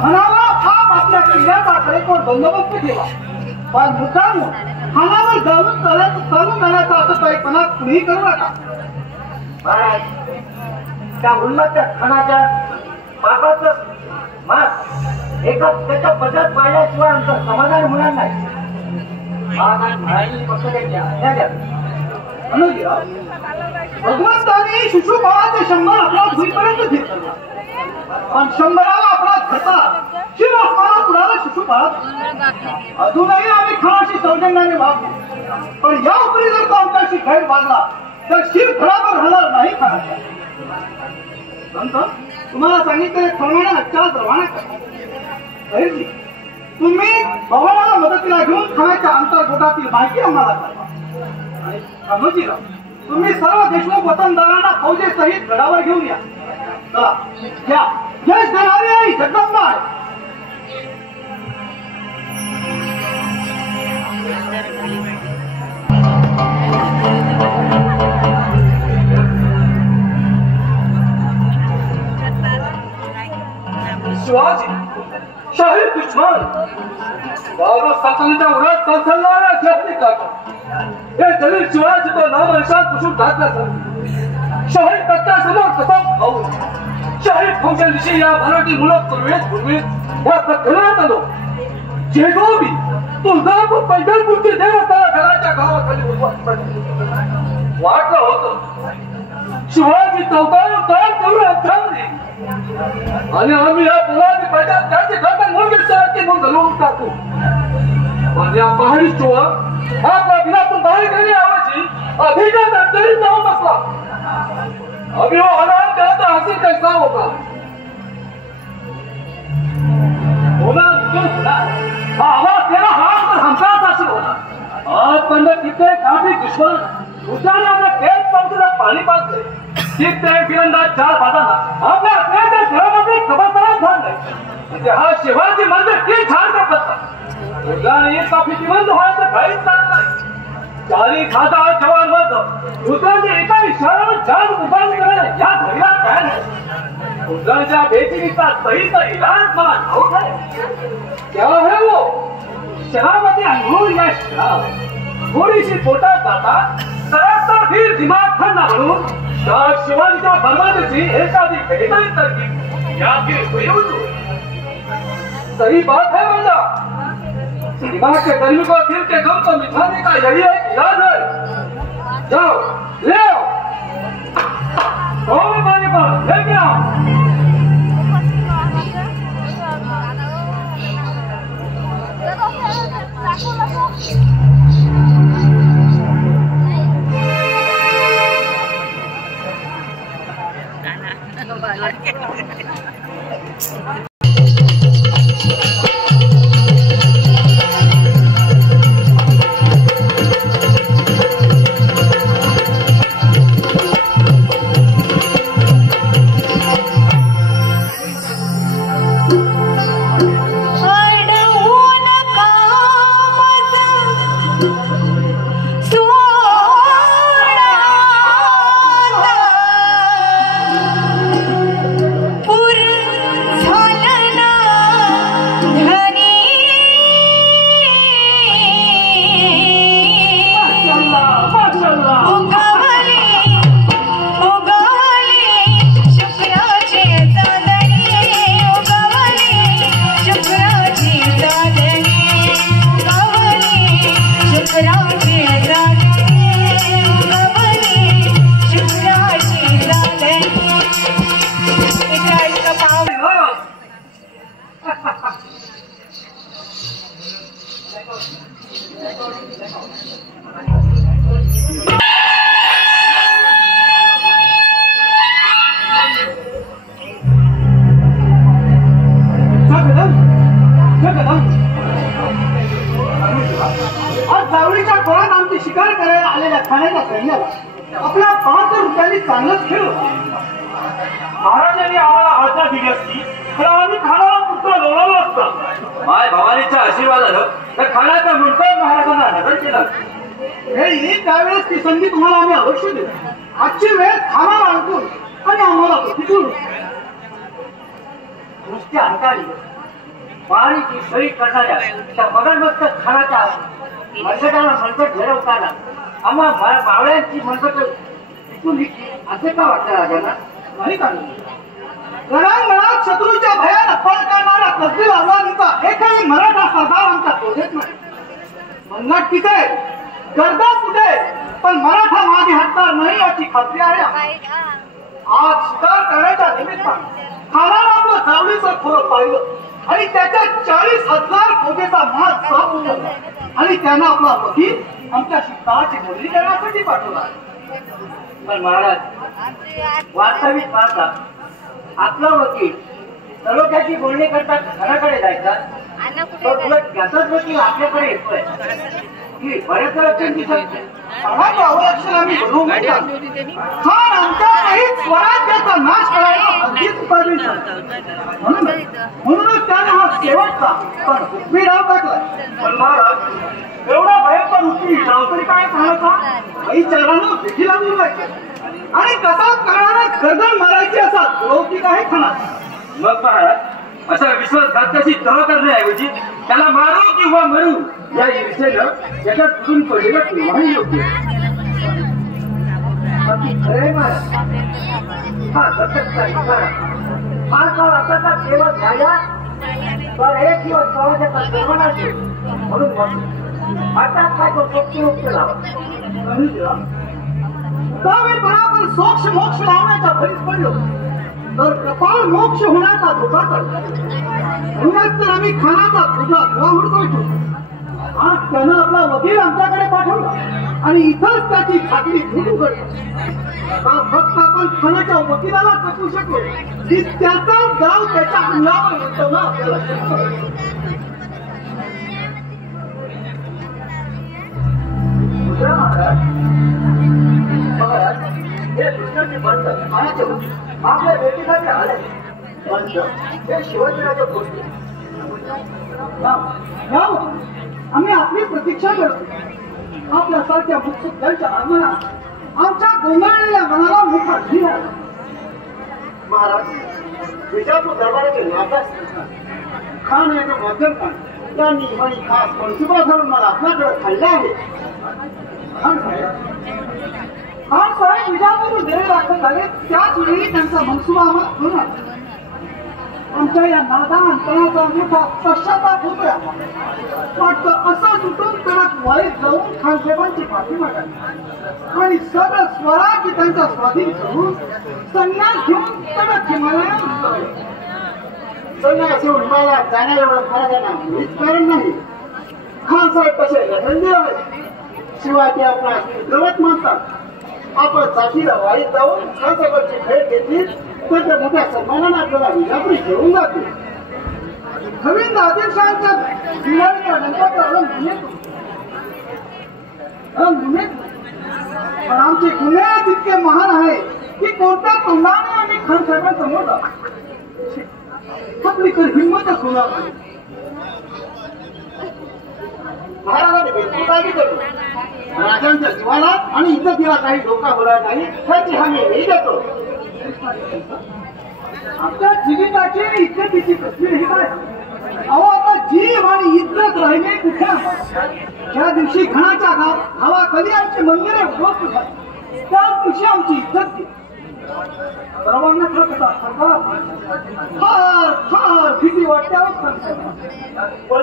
म्हणावा आप आपल्या किल्ल्याचा कडेकोट बंदोबस्त ठेवा. पण मुद्दाम खानावर जाऊन चालून जाण्याचा असं पैपणा कुणीही करू नका. महाराज त्या उन्मत्त खानाच्या बाबाचं मास एका त्याच्या पदात पाहिल्याशिवाय आमचं समाधान होणार नाही. भगवंतांनी शिशुपाळाचे 100 अपराध होईपर्यंत घेतला पण 100ला अपराध घडता पाहत अजूनही आम्ही खानाशी सौजन्याने वागतो, पण या उपरी जर तो आमच्याशी गैर वागला तर शिर खराबर राहणार नाही खानाच्या. संत तुम्हाला सांगितले प्रमाणे आजच्याला रवाना करा. तुम्ही भवानाला मदतीला घेऊन खानाच्या अंतर्गोटातील माहिती आम्हाला कळवा. आणि खानोजीराव तुम्ही सर्व देशमुख वतनदारांना फौजेसहित गडावर घेऊन या. चला या. यश देणारी आई जगदंबा आहे. शिवाजी शाही दुश्मन बाबा सल्तनच्या उरात सलसलणारा शक्ती काका हे दलील शिवाजी तो नाम निशाण पुसून टाकला. शाही तत्त्यासमोर कसा भाऊ शाही फौजांविषयी या मराठी मुलं पूर्वेत या कथनात आलो. जेगोबी तुळजापूर पंढरपूरची देवता घराच्या गावाखाली वाटलं होतं शिवाजी चौकावर काय करू थांबली आणि आम्ही या पुलाची प्रजा त्याची घटन मुलगी म्हणून घालून टाकू. पण या पहाडी चोर आपल्या बिलातून बाहेर गेली आवाजी अधिकार तरी जाऊन बसला. अभी वो हराम करता हसी कैसा होगा होना हा आवाज तेरा हाथ पर हमसास हासिल होना. आज पंडित कितने काफी दुश्मन उसने अपने पेट पंखला पाणी पाजले. कितने बिरंदाज चार बाजाना आपल्या आपल्या घरामध्ये खबरदार झाले. म्हणजे हा शिवाजी मंदिर की छान का पत्ता उद्याने काफी जिवंत व्हायचं काहीच नाही. चारी खाता जवान मत उद्याने एका इशाऱ्यावर जान उभारणी करायला या धैर्यात काय नाही. उद्याच्या बेचिकीचा सहीचा इलाज मला ठाऊक आहे. क्या है वो शराबती अंगूर या शराब थोडीशी पोटात जाता सरासर फिर दिमाग ठंडा म्हणून शिवाजीच्या बर्बादीची एखादी बेजारी तरकीब या फिर प्रयोग सही बात है बंदा. दिमाग के गर्मी को दिल के गम को मिटाने का यही एक इलाज है. जाओ ले आओ पानी पर लेके आओ. आज जावळीच्या खोळात आमची शिकार करायला आलेल्या ठाण्याच्या सैन्याला आपल्या 72 रुपयांनी चांगलंच खेळ होता. महाराजांनी आम्हाला आज्ञा दिली असती तर आम्ही खानाला पुत्र लोळवला असता. माय भवानीच्या आशीर्वादानं तर खानाचा मुलगा महाराजांना नजर केला. हे त्यावेळेस ती संधी तुम्हाला आम्ही अवश्य देऊ. आजची वेळ खानाला आणून आणि आम्हाला प्रतिकूल नुसत्या अंकाळी पाणीची सोयी करणाऱ्या त्या मगरमस्त खानाच्या मनगटाला मनगट झेरवताना आम्हा मावळ्यांची मनगट तिथून असे का वाटतं राजांना नाही का? रणांगणात शत्रूच्या भयान अपमान करणाऱ्या तसबीर आव्हानीचा एकही मराठा सरदार आमच्या शोधेत नाही. मनगट तिथे गर्दा कुठे पण मराठा मागे हटणार नाही याची खात्री आहे. आज शिकार करण्याच्या निमित्तानं खानाला आपलं जावळीचं खोरं पाहिलं आणि त्याच्या 40,000 फौजेचा माल साफ उचलला आणि त्यानं आपला वकील आमच्याशी तळाची बोलणी करण्यासाठी पाठवला. पण महाराज वास्तविक पाहता आपला वकील तालुक्याची बोलणी करता घराकडे जायचा तर उलट त्याचाच वकील आपल्याकडे येतोय की बऱ्याच लक्षण दिसत अवलक्षण आम्ही बनवून खान आमच्या काही स्वराज्याचा नाश करायला अगदीच उपाय म्हणूनच त्याने हा शेवटचा पण हुकमी डाव टाकलाय. पण महाराज एवढा भयंकर हुकमी डाव तरी काय सांगायचा? काही चरानं भेटीला बोलवायचे आणि कसाच करणारा गर्दन मारायची असा लौकिक आहे खाना. मग महाराज अशा विश्वासघाताची तह करण्याऐवजी त्याला मारू किंवा मरू या ईर्षेनं त्याच्या तुटून पडलेलं केव्हाही योग्य. खरे महाराज हा सततचा इशारा माणसाला असाचा केवळ झाला तर एक दिवस समाजाचा सर्वनाश होईल. म्हणून आता काय तो सोक्षी मुक्त लावा त्यावेळी बराबर सोक्ष मोक्ष लावण्याच्या भरीस पडलो तर कपाळ मोक्ष होण्याचा धोका पडला. म्हणूनच तर आम्ही खानाचा तुझा धुवा हुडकवतो. आज त्यानं आपला वकील आमच्याकडे पाठवला आणि इथंच त्याची खात्री फुटू करतो. आता फक्त आपण खानाच्या वकिलाला चकवू शकलो की त्याचा गाव त्याच्या अंगावर येतो ना आपल्याला. हे दुसऱ्याचे बंद आपल्या भेटीसाठी आले बंद हे शिवराजाच्या गोष्टी आम्ही आपली प्रतीक्षा करतो. आपल्यासारख्या मुत्सुद्धांच्या आगमनात आमच्या गोंधळलेल्या मनाला मोठा धीर आला. महाराज विजापूर दरबाराचे नाथा खान यांना मध्यम खान यांनी म्हणी खास मनसुबा धरून मला आपल्याकडे खाल्ले आहे. खान साहेब विजापूर देवे दाखल झाले त्याच वेळी त्यांचा मनसुबा आम्हाला कळून आला. आमच्या या नादान तणाचा मोठा पश्चाताप होतोय. वाटतं असं सुटून तणात वाईट जाऊन खानसाहेबांची पाठी मागावी आणि सगळं स्वराज्य त्यांच्या स्वाधीन करून संन्यास घेऊन तणात हिमालयात उतरावे. संन्यास घेऊन मला जाण्या एवढं महाराजांना मीच कारण नाही. खान साहेब कसे रंगी हवे शिवाय ते आपला गवत मानतात. आपण साथीला वाईट जाऊन खान साहेबांची भेट घेतली तर त्या मोठ्या सन्मानाने आपल्याला विजापुरी घेऊन जाते. नवीन आदिलशहाच्या दिवाळीच्या नंतर पण आमचे गुन्हे तितके महान आहे की कोणत्या तोंडाने आम्ही खान साहेबांसमोर जातो. आपली तर हिंमतच होणार नाही. महाराजांनी बिलकुल काळजी करू राजांच्या जीवाला आणि इज्जतीला काही धोका होणार नाही याची हमी मी देतो. आपल्या जीविताची आणि इज्जतीची कसली हे काय? अहो आता जीव आणि इज्जत राहिले कुठे? ज्या दिवशी घणाच्या गावाखाली आमची मंदिरे उभत त्याच दिवशी आमची इज्जत गेली. सर्वांना फार फार भीती वाटते. पण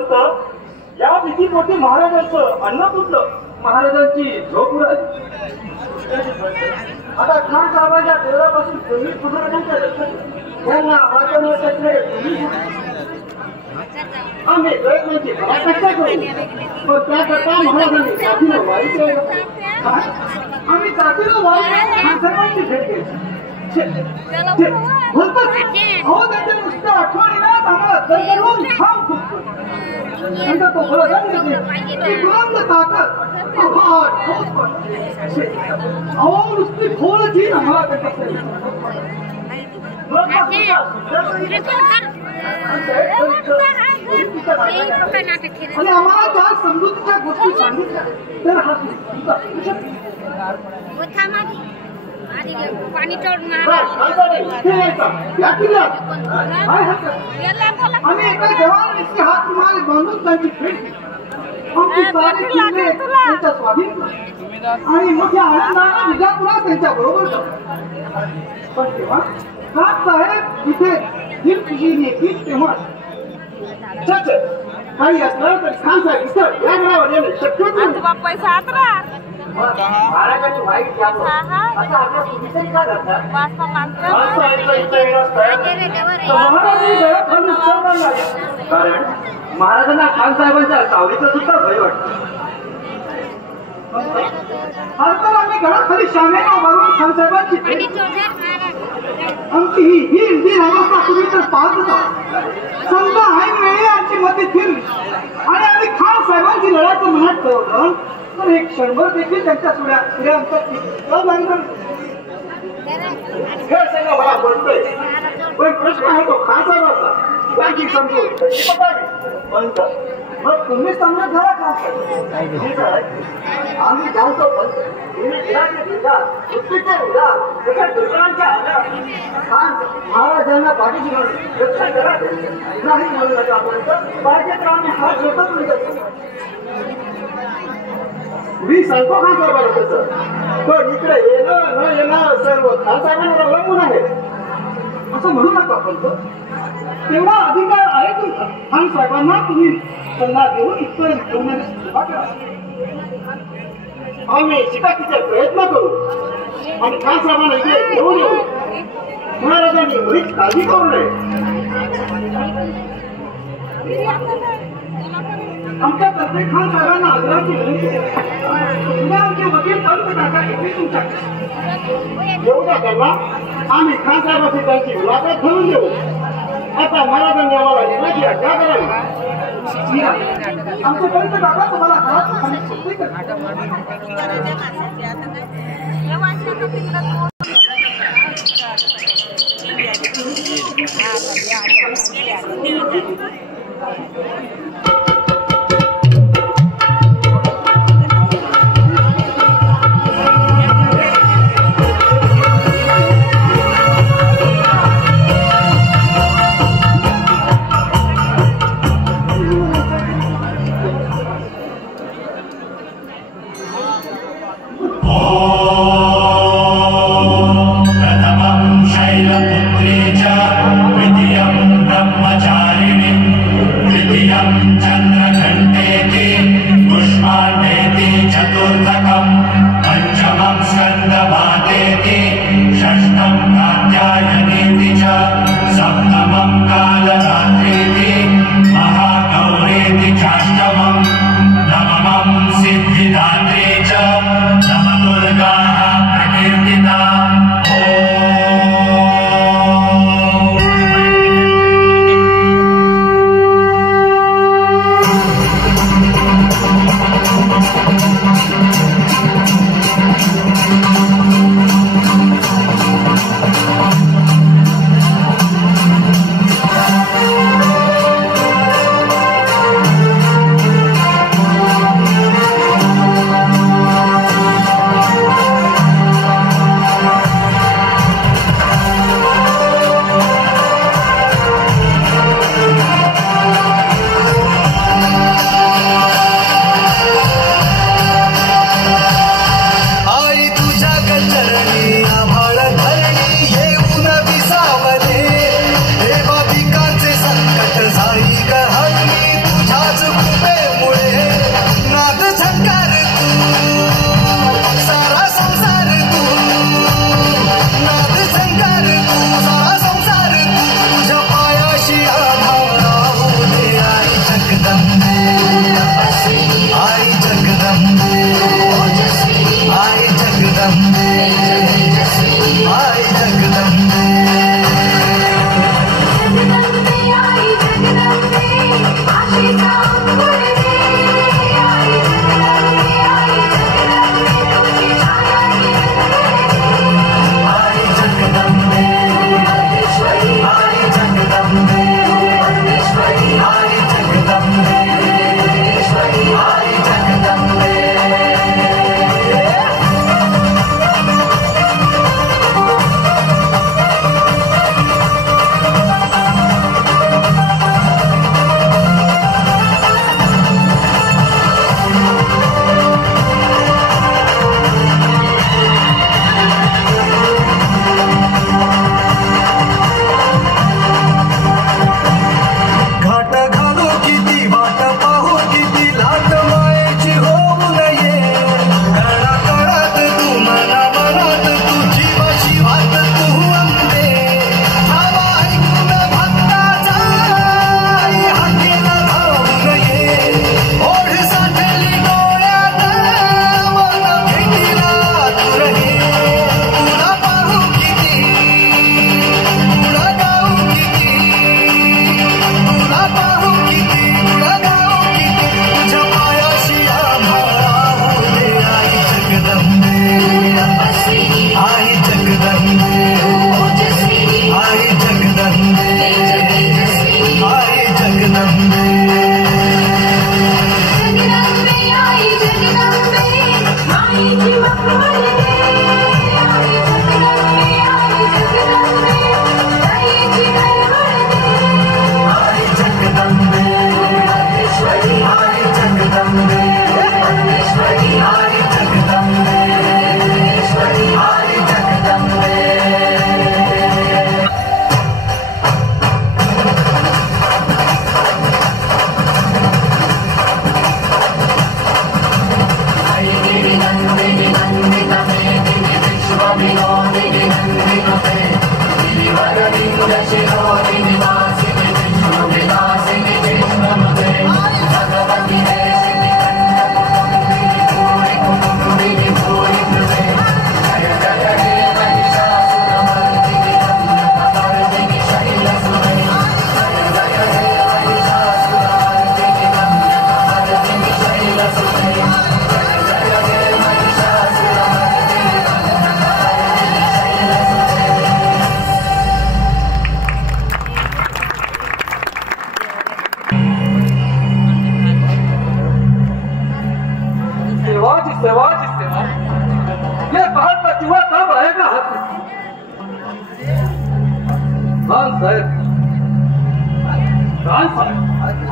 या भीतीपोटी महाराजांचं अन्न कुठलं? महाराजांची झोप उडाली. आता खान साहेबांच्या देवळापासून तुम्ही सुधारण्याच्या यांना वाचन आम्ही प्रयत्नाची पराकाष्ठा करू पण त्याकरता महाराजांनी जातीला वाईट आम्ही जातीला वाईट खान साहेबांची भेट घेतली. अहो त्याच्या नुसत्या आठवणीला आम्हाला दरदरून खांब फुटतो. त्यांचा तो गुलाम ताकद अहो नुसती खोलच येईल आम्हाला त्याच्या. आणि आम्हाला त्या समजुतीच्या गोष्टी सांगितल्या तर हा पाणी चढून आम्ही एका जवानाचे हात रुमाल बांधून त्यांची भेट त्यांच्या स्वाधीन आणि मोठ्या आनंदाने विजापुरात त्यांच्या बरोबर. पण तेव्हा खान साहेब इथे दिलखुशीने येतील तेव्हा काही असलं तर खान साहेब इथं या गडावर येणे शक्य पैसा महाराजांनी वाईट घ्यावं आता आपल्या तुम्ही का करतात कारण महाराजांना खान साहेबांच्या सावलीचं सुद्धा भय वाटतं. आता आम्ही घराखाली शामेला मारून खानसाहेबांची आमची ही अवस्था तुम्ही तर पाहतच आहात. समजा ऐन वेळी आमची मते फिरली आणि आम्ही खान साहेबांची लढायचं मनात ठरवलं तर एक क्षणभर देखील त्यांच्या सुड्या हे सगळं मला बोलतोय पण प्रश्न आहे तो खान साहेबांचा त्यांची समजून मग तुम्ही समजत झाला का आम्ही जाणतो पण महाराजांना पाठीशी नाही म्हणू नका पाहिजे तर आम्ही हात घेतच नाही. मी सांगतो खान साहेबांना तसं पण इकडे येणं न येणं सर्व खान साहेबांवर अवलंबून आहे असं म्हणू नका पण तेवढा अधिकार आहे तुमचा. खान साहेबांना तुम्ही सल्ला देऊन इथपर्यंत ठेवण्याची सुरुवात करा. आम्ही शिकायचे प्रयत्न करू आणि खान साहेबांना इकडे घेऊन येऊ. महाराजांनी मुळीच काळजी करू नये. आमच्या तर्फे खान साहेबांना आग्रहाची विनंती आहे. आमचे वकील पंत काका येथे तुमच्याकडे येऊ द्या त्यांना. आम्ही खान साहेबांची त्यांची मुलाखत ठरवून देऊ. आता महाराजांनी आम्हाला येण्याची आज्ञा करावी. आमचे पंत काका तुम्हाला घरात सुट्टी करतात. शैलपुत्री च द्वितीयं ब्रह्मचारिणी तृतीयं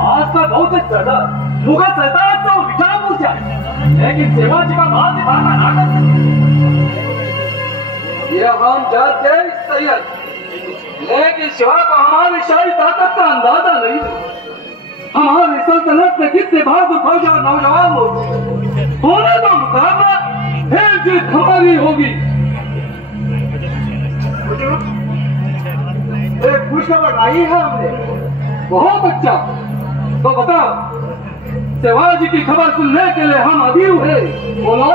आज का बहुत ज्यादा मुगल सल्तनत तो विचार पूछा, लेकिन शिवाजी का माल दिखाना नाटक। ये हम जानते हैं सैयद, लेकिन शिवा को हमारी शाही ताकत का अंदाजा नहीं। हमारी सल्तनत में कितने बहादुर फौज और नौजवान लोग होने तो मुकाबला फिर जीत हमारी होगी। एक खुशखबर आई है हमने। बहुत अच्छा, तो बताओ शिवाजी की खबर सुनने के लिए हम अभी हुए। बोलो।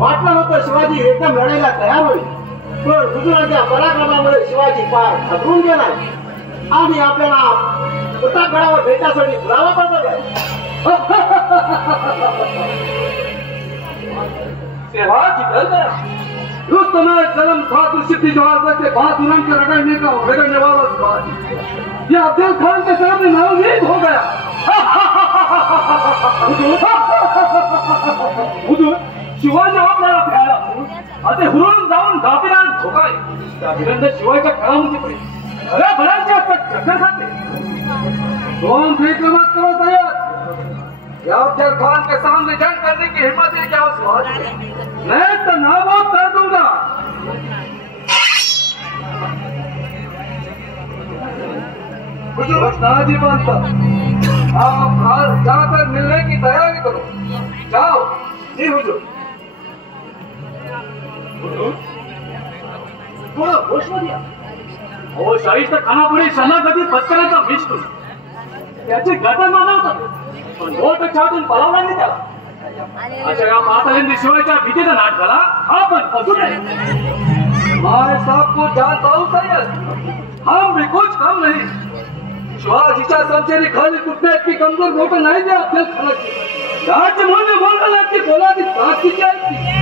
वाटलं होतं शिवाजी एकदम लढायला तयार होईल, पण हुजूरांच्या पराक्रमामुळे शिवाजी पार घाबरून गेला आणि आपल्याला प्रतापगडावर भेटासाठी बुलावा पडला। शिवाजी डर गया। उस समय जन्म बहादुर सिद्धि जवाहर से बहादुर के रगड़ने वाला शिवाजी ये अफजल खान के सामने नाउमीद हो गया। शिवाजी आपल्याला खेळला आता हुरून जाऊन गाफीरान धोका शिवाजीच्या काळामध्ये पडे खऱ्या भरांच्या चक्कर खाते। दोन फिक्र मत करो सैयद, अफजल खान के सामने जंग करने की हिम्मत है क्या शिवाजी? मैं तो नाबूद कर दूंगा। जी बनता आप घर जाकर मिलने की तैयारी करो, जाओ। जी हुजूर। थोड़ा होश में दिया हो शाही तर खानापुढे शनागती पत्कराचा विष्णू त्याची गटर मानव होता, पण बोट छाटून पळवला नाही त्याला। अच्छा या पाताळिंदी शिवायच्या भीतीचा नाट झाला आपण फसू नये। मैं सबको जानता हूँ सैयद, हम भी कुछ कम नहीं। शिवाजीच्या संचेरी खाली कुठल्या की कमजोर मोठ नाही जे अफजल खानाची राज्य म्हणून बोलायला की बोलाची ताकदीची आहे।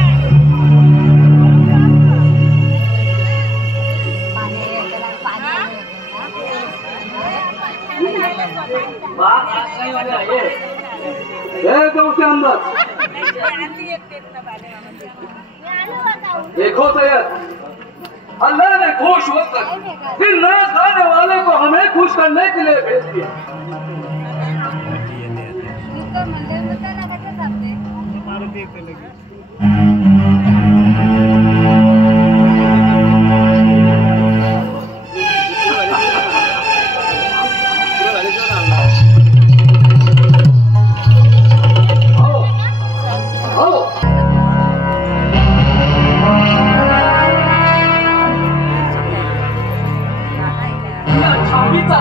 के अंदर देखो सैयद, अल्लाह ने खुश होकर फिर नाच गाने वाले को हमें खुश करने के लिए भेज दिया।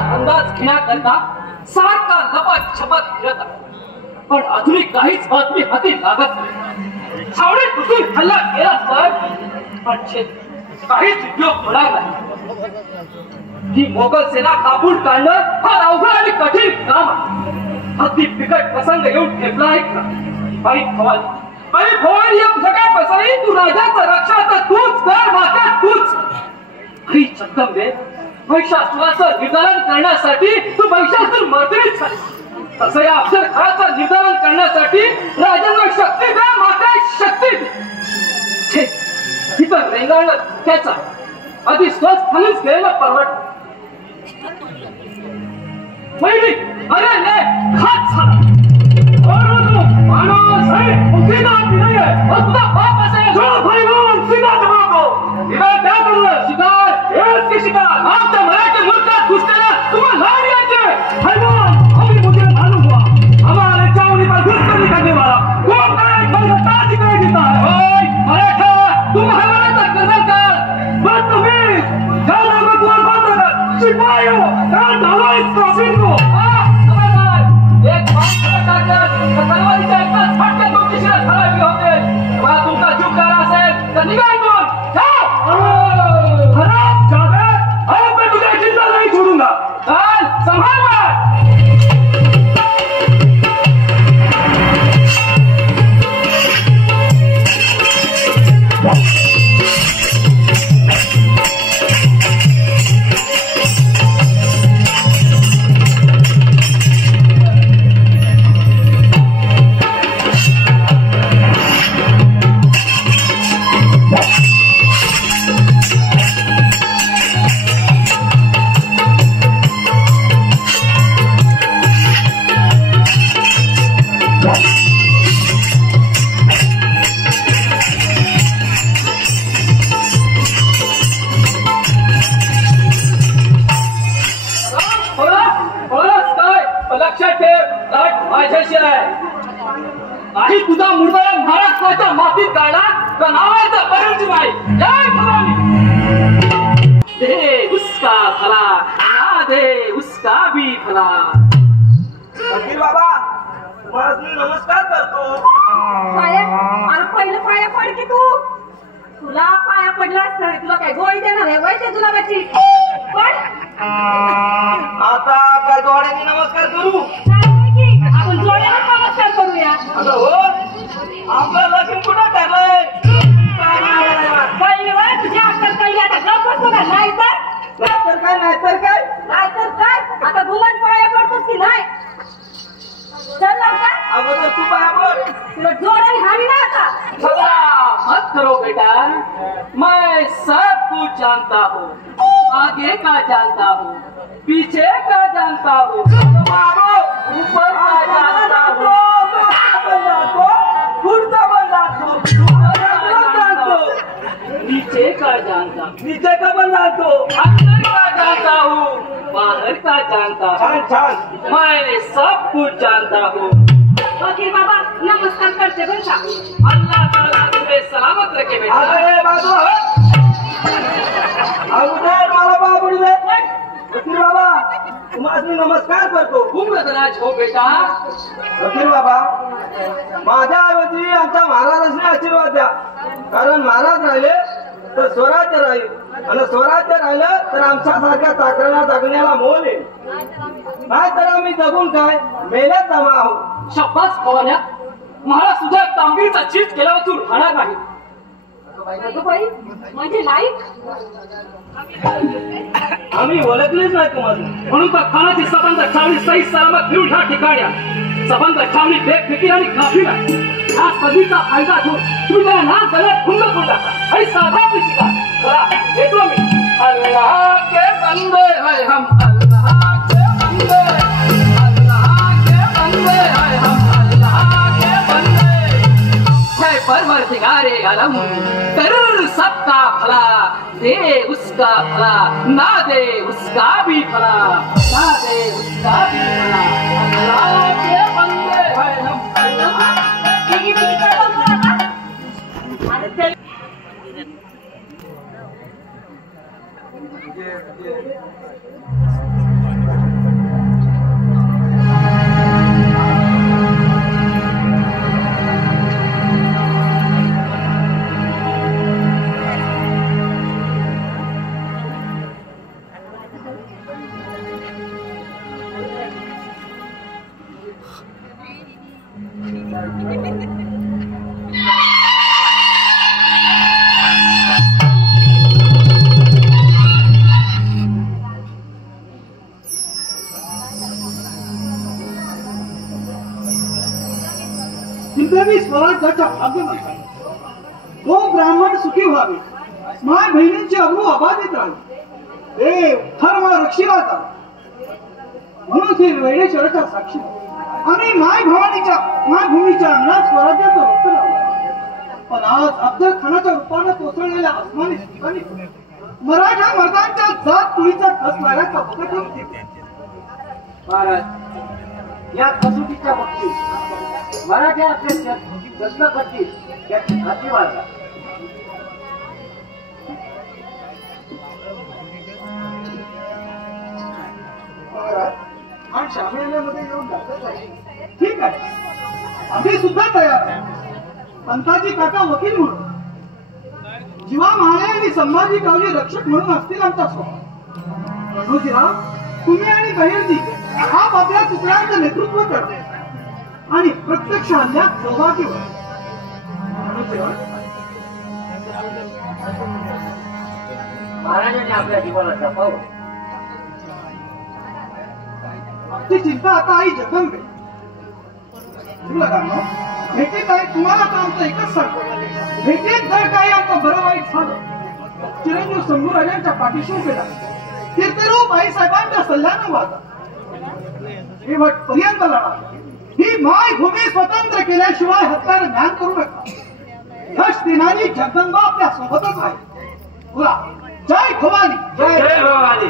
अंदाज घेण्याकरता सारखा लपत छपत फिरत आहे, पण अजूनही काहीच बातमी हाती लागत नाही। छावणीत घुसून हल्ला केला तर पण काहीच उपयोग होणार नाही। ही मोगल सेना काबूल काढणं फार अवघड आणि कठीण काम आहे। अगदी बिकट प्रसंग येऊन ठेपला आहे का बाई भवानी या सगळ्या प्रसंगी तू राजाचं रक्षा तर तूच कर, माता तूच। ही जगदंबे महिषासुराचं निर्धारण करण्यासाठी तू महिषासुर मर्दिनी झाली, तसं या अफजल खानाचं निर्धारण करण्यासाठी राजांना शक्ती दे, माता शक्ती दे। इथं रेंगाळणं त्याचा आधी स्वस्थानीच गेलेलं परवडत। पहिली अरे ले खात झाला माणूस है सीधा नहीं है और खुदा बाप ऐसे जो भाईवान सीधा जवाब दो। इधर क्या कर रहे हो? शिकार इसकी शिकार आप तो मराठी मुल्क घुसने तुम्हें लाड़ी आते भाईवान। अभी मुझे मालूम हुआ हमारे चावनी पर घुसखोरी करने वाला कौन ताज दिखाई देता है। ओए मराठा तुम हमारे तक कर्नल का बदतमीज जाना मत सिपाहियों, कहाँ डालो इस काफिर को? खबरदार, एक बात खबर कागज, तलवारीच्या एका फटक्यात तुमची शिरं खराबी होते. तेव्हा तुमचा जीव काढा असेल तर निघा इथून. खराब जागा, अब मैं तुझे जिंदा नहीं छोडूंगा. चल, संभाल मत. लक्षात ठेव, लाट माझ्याशी आहे. आणि तुझा मुलगा महाराष्ट्राच्या मातीत काढला तर नावाचा परमची माई. जय भवानी. दे उसका भला, ना दे उसका भी भला. वकील बाबा, तुम्हाला मी नमस्कार करतो. पाया, अरे पहिलं पाया पड की तू. तुला पाया पडलास नाही, तुला काय गोळी देणार आहे वय ते तुला बची. पण आता काय डोळ्यांनी नमस्कार करू? आपण जोड्याला नमस्कार करूया. अगं हो, आपलं लग्न कुठं ठरलंय? पहिली वेळ तुझ्या अक्कल काही आता गप बसतो का? नाहीतर नाहीतर काय? आता गुमान पाया पडतोस की नाही? चल लवकर. अगोदर तू पाया पड. तुला जोड्याने हानी ना आता. झगड़ा मत करो बेटा, मैं सब कुछ जानता हूँ. आगे का जानता हूँ, पीछे का जानता हूँ, ऊपर का जानता हूँ, नीचे का जानता हूँ, नीचे का पण जातो. अंदर का जानता हूँ, बाहर का जानता हूँ. छान छान. मैं सब कुछ जानता हूँ. वकील बाबा नमस्कार करते बरं का. अल्लाह ताला तुम्हें सलामत रखे बेटा. अरे बाजू अगोदर मला बाबुडी दे. वकील बाबा, तुम्हाला मी नमस्कार करतो. खूप रतनाज हो बेटा. वकील बाबा, माझ्या ऐवजी आमच्या महाराजांनी आशीर्वाद द्या. कारण महाराज राहिले तर स्वराज्य राहील, आणि स्वराज्य राहिलं तर आमच्यासारख्या चाकऱ्याला जगण्याला मोल येईल. नाही तर आम्ही जगून काय मेल्यात जमा आहोत. शब्बास भवान्या, महाराज तुझ्या तांबीचा चीज केल्यावर तू राहणार नाही. अगं बाई, म्हणजे लाईक आम्ही ओळखलेच नाही तुम्हाला. म्हणून तर खानाची सबंध छावणी सही सलामत फिरून ह्या ठिकाणी सबंध छावणी बेफिकीर आणि काफी आहे. ह्या संधीचा फायदा घेऊन तुम्ही त्याला ना गळ्यात खुंड करून टाका आणि साधा आपली शिका. चला येतो मी. अल्लाह के बंदे है हम, अल्लाह के बंदे, अल्लाह के बंदे है हम, अल्लाह के बंदे. है परवरदिगारे आलम, कर सबका भला, दे उसका भला, ना दे उसका भी भला, ना दे उसका भी भला. अल्लाह के बंदे है हम, अल्लाह. ठीक आहे चल लवकर आता. आणि चल. हिंदवी स्वराज्याच्या भाग्यवंतांनी तो ब्राह्मण सुखी व्हावे, माय बहिणींची अब्रू अबाधित राहावी, देव धर्म रक्षिला जावा म्हणून ही वेळेश्वराच्या साक्षी आणि माय भूमीच्या अंगणात स्वराज्याचं रक्त लावलं. पण आज अफजल खानाच्या रूपानं कोसळलेल्या आसमानी सुखांनी मराठा मर्दांच्या जात कुळीचा ठस लागायचा बघत होते. महाराज, या कसोटीच्या बाबतीत मराठे आपले जत्न करतील याची खात्री बाळगा. शामियानामध्ये येऊन जातच आहे. ठीक आहे, आम्ही सुद्धा तयार आहे. पंताजी काका वकील म्हणून, जीवा महाले आणि संभाजी गावजी रक्षक म्हणून असतील आमच्या सोबत. मनोजीराव, तुम्ही आणि बहिर्जी आपल्या तुकड्यांचं नेतृत्व करते आणि प्रत्यक्ष हल्ल्यात सहभागी होते. महाराजांनी आपल्या जीवाला जपावं. आमची चिंता आता आई जगदंबे. भेटीत आहे तुम्हाला तर आमचं एकच सांगतो, भेटीत जर काही आमचं बरं वाईट झालं, चिरंजीव शंभूराजांच्या पाठीशी उभे राहा. कीर्तिरूप आईसाहेबांच्या सल्ल्यानं वाजा. शेवटपर्यंत लढा. ही मायभूमी स्वतंत्र केल्याशिवाय हत्यार ज्ञान करू नका. यश दिनानी जगदंबा आपल्या सोबतच आहे. बोला, जय भवानी. जय भवानी.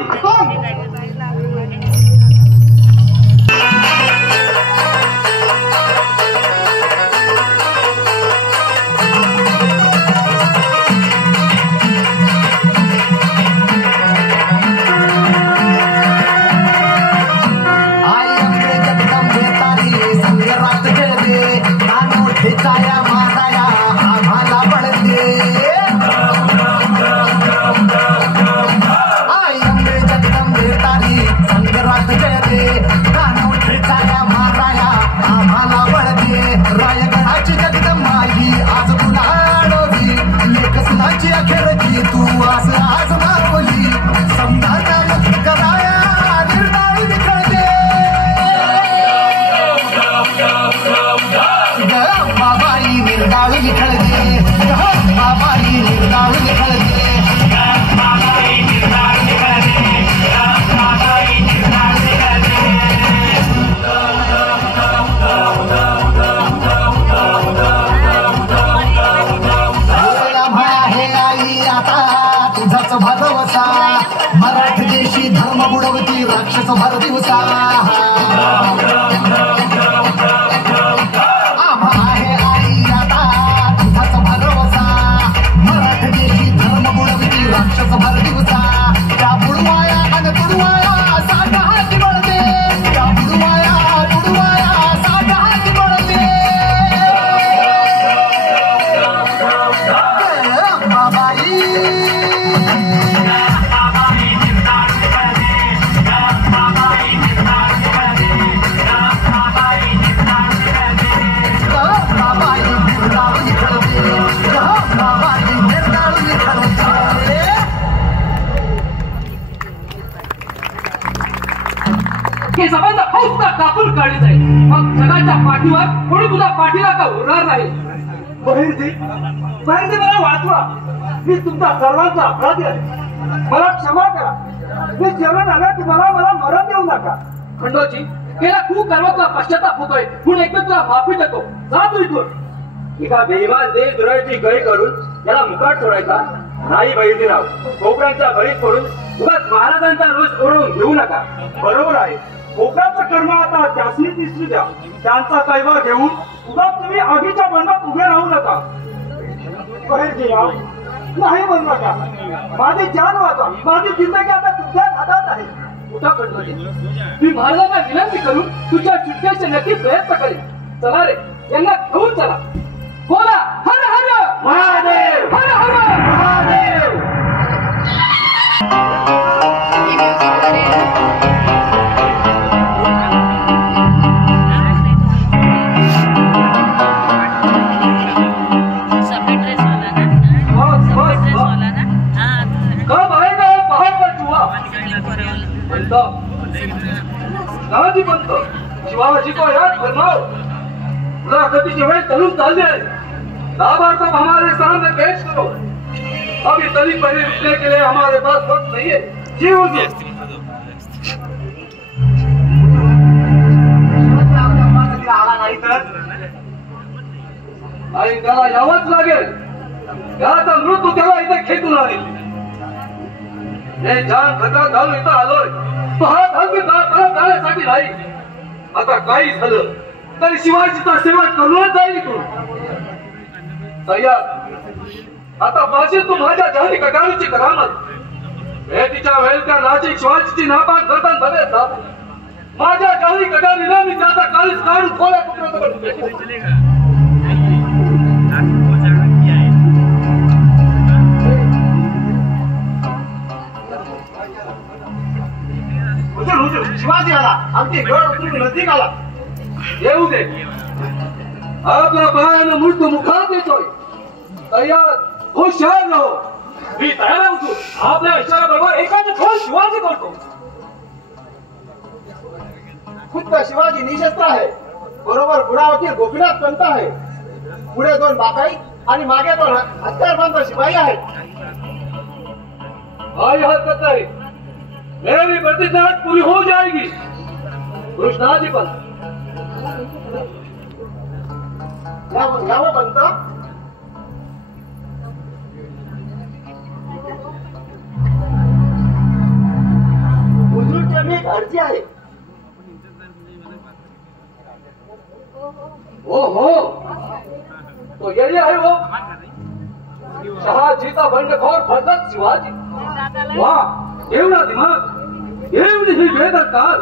मराठी देशी धर्म बुडवती राक्षस भर दिवसा. आहे आई आता तुझाच भरवसा. मराठी देशी धर्म बुडवती राक्षस भर दिवसा. त्या बुडवाया आणि बुडवाया साठ हाती बळते. त्या बुडवाया साठ हाती बळते. बाबाई हे संबंध फौजला कापून काढले जाईल. मग जगाच्या पाठीवर कोणी तुझा पाठीला का उरणार नाही. बहिर्जी, मला वाचवा. मी तुमचा सर्वांचा अपराधी आहे. मला क्षमा करा. मी जेवण आला की मला मरण देऊ नका. खंडोजी, गेला खूप कर्मातला पश्चाताप होतोय. पुढे एकदा तुला माफी देतो. जा तू इथून. एका बेईमान देश दुराळीची गळी करून याला मुकाट सोडायचा नाही. बहिर्जीराव, कोकणांच्या बळीत पडून उगाच महाराजांचा रोष ओढवून घेऊ नका. बरोबर आहे. कोकणाचं कर्म आता त्यासनी दिसू द्या. त्यांचा कैवा घेऊन उगाच तुम्ही आगीच्या बंडात उभे राहू नका. बहिर्जीराव, नाही म्हणू नका. माझी जान वाचा. माझी जिंदगी आता तुमच्याच हातात आहे. उठा खंडोजी, मी महाराजांना विनंती करून तुझ्या सुटकेचे नक्की प्रयत्न करेन. चला रे, यांना घेऊन चला. बोला, हर हर महादेव, हर हर महादेव. गावाची पंत शिवाजी को याद फरमाओ. मुलाखतीची वेळ चलून चालली आहे. लाभार्थ हमारे सामने पेश करो. अभी तरी पहले रुकने के लिए हमारे पास वक्त नहीं है. जी हुजूर. आला नाही तर आणि त्याला यावंच लागेल. त्याचा मृत्यू त्याला इथे खेचून आणेल. हे जान खतरा घालून इथं आलोय. तो हा धार्मिक जाण्यासाठी नाही. आता काही झालं तरी शिवाजीचा सेवा करूनच जाईल इथून. सय्यद, आता माझी तू माझ्या जानी कटारीची करामत. भेटीच्या वेळेस त्या नाशिक शिवाजीची नापाक करताना बघायचा. माझ्या काही कटारीला मी त्याचा काळीच काढून थोड्या कुत्र्याचं शिवाजी आला अगदी गड उतरून नजदीक आला. येऊ दे. आपल्या पायानं मृत्यू मुखात येतोय. तयार हुशार राहो. मी तयार होतो. आपल्या इशाऱ्याबरोबर एखादं खोल शिवाजी करतो. खुद्द शिवाजी निशस्त्र आहे. बरोबर गुणावरती गोपीनाथ पंत आहे. पुढे 2 बाकाई आणि मागे 2 हत्यारबंद शिपाई आहेत. भाई हरकत नहीं. मेरी प्रतिज्ञा पूरी हो जाएगी. कृष्णा जी पंत यावं पंत. हुजूरची एक अर्जी आहे. हो तो यही है वो शहाजी का बंडखोर भगत शिवाजी. वाह एवढा दिमाग, एवढी ही बेदरकार.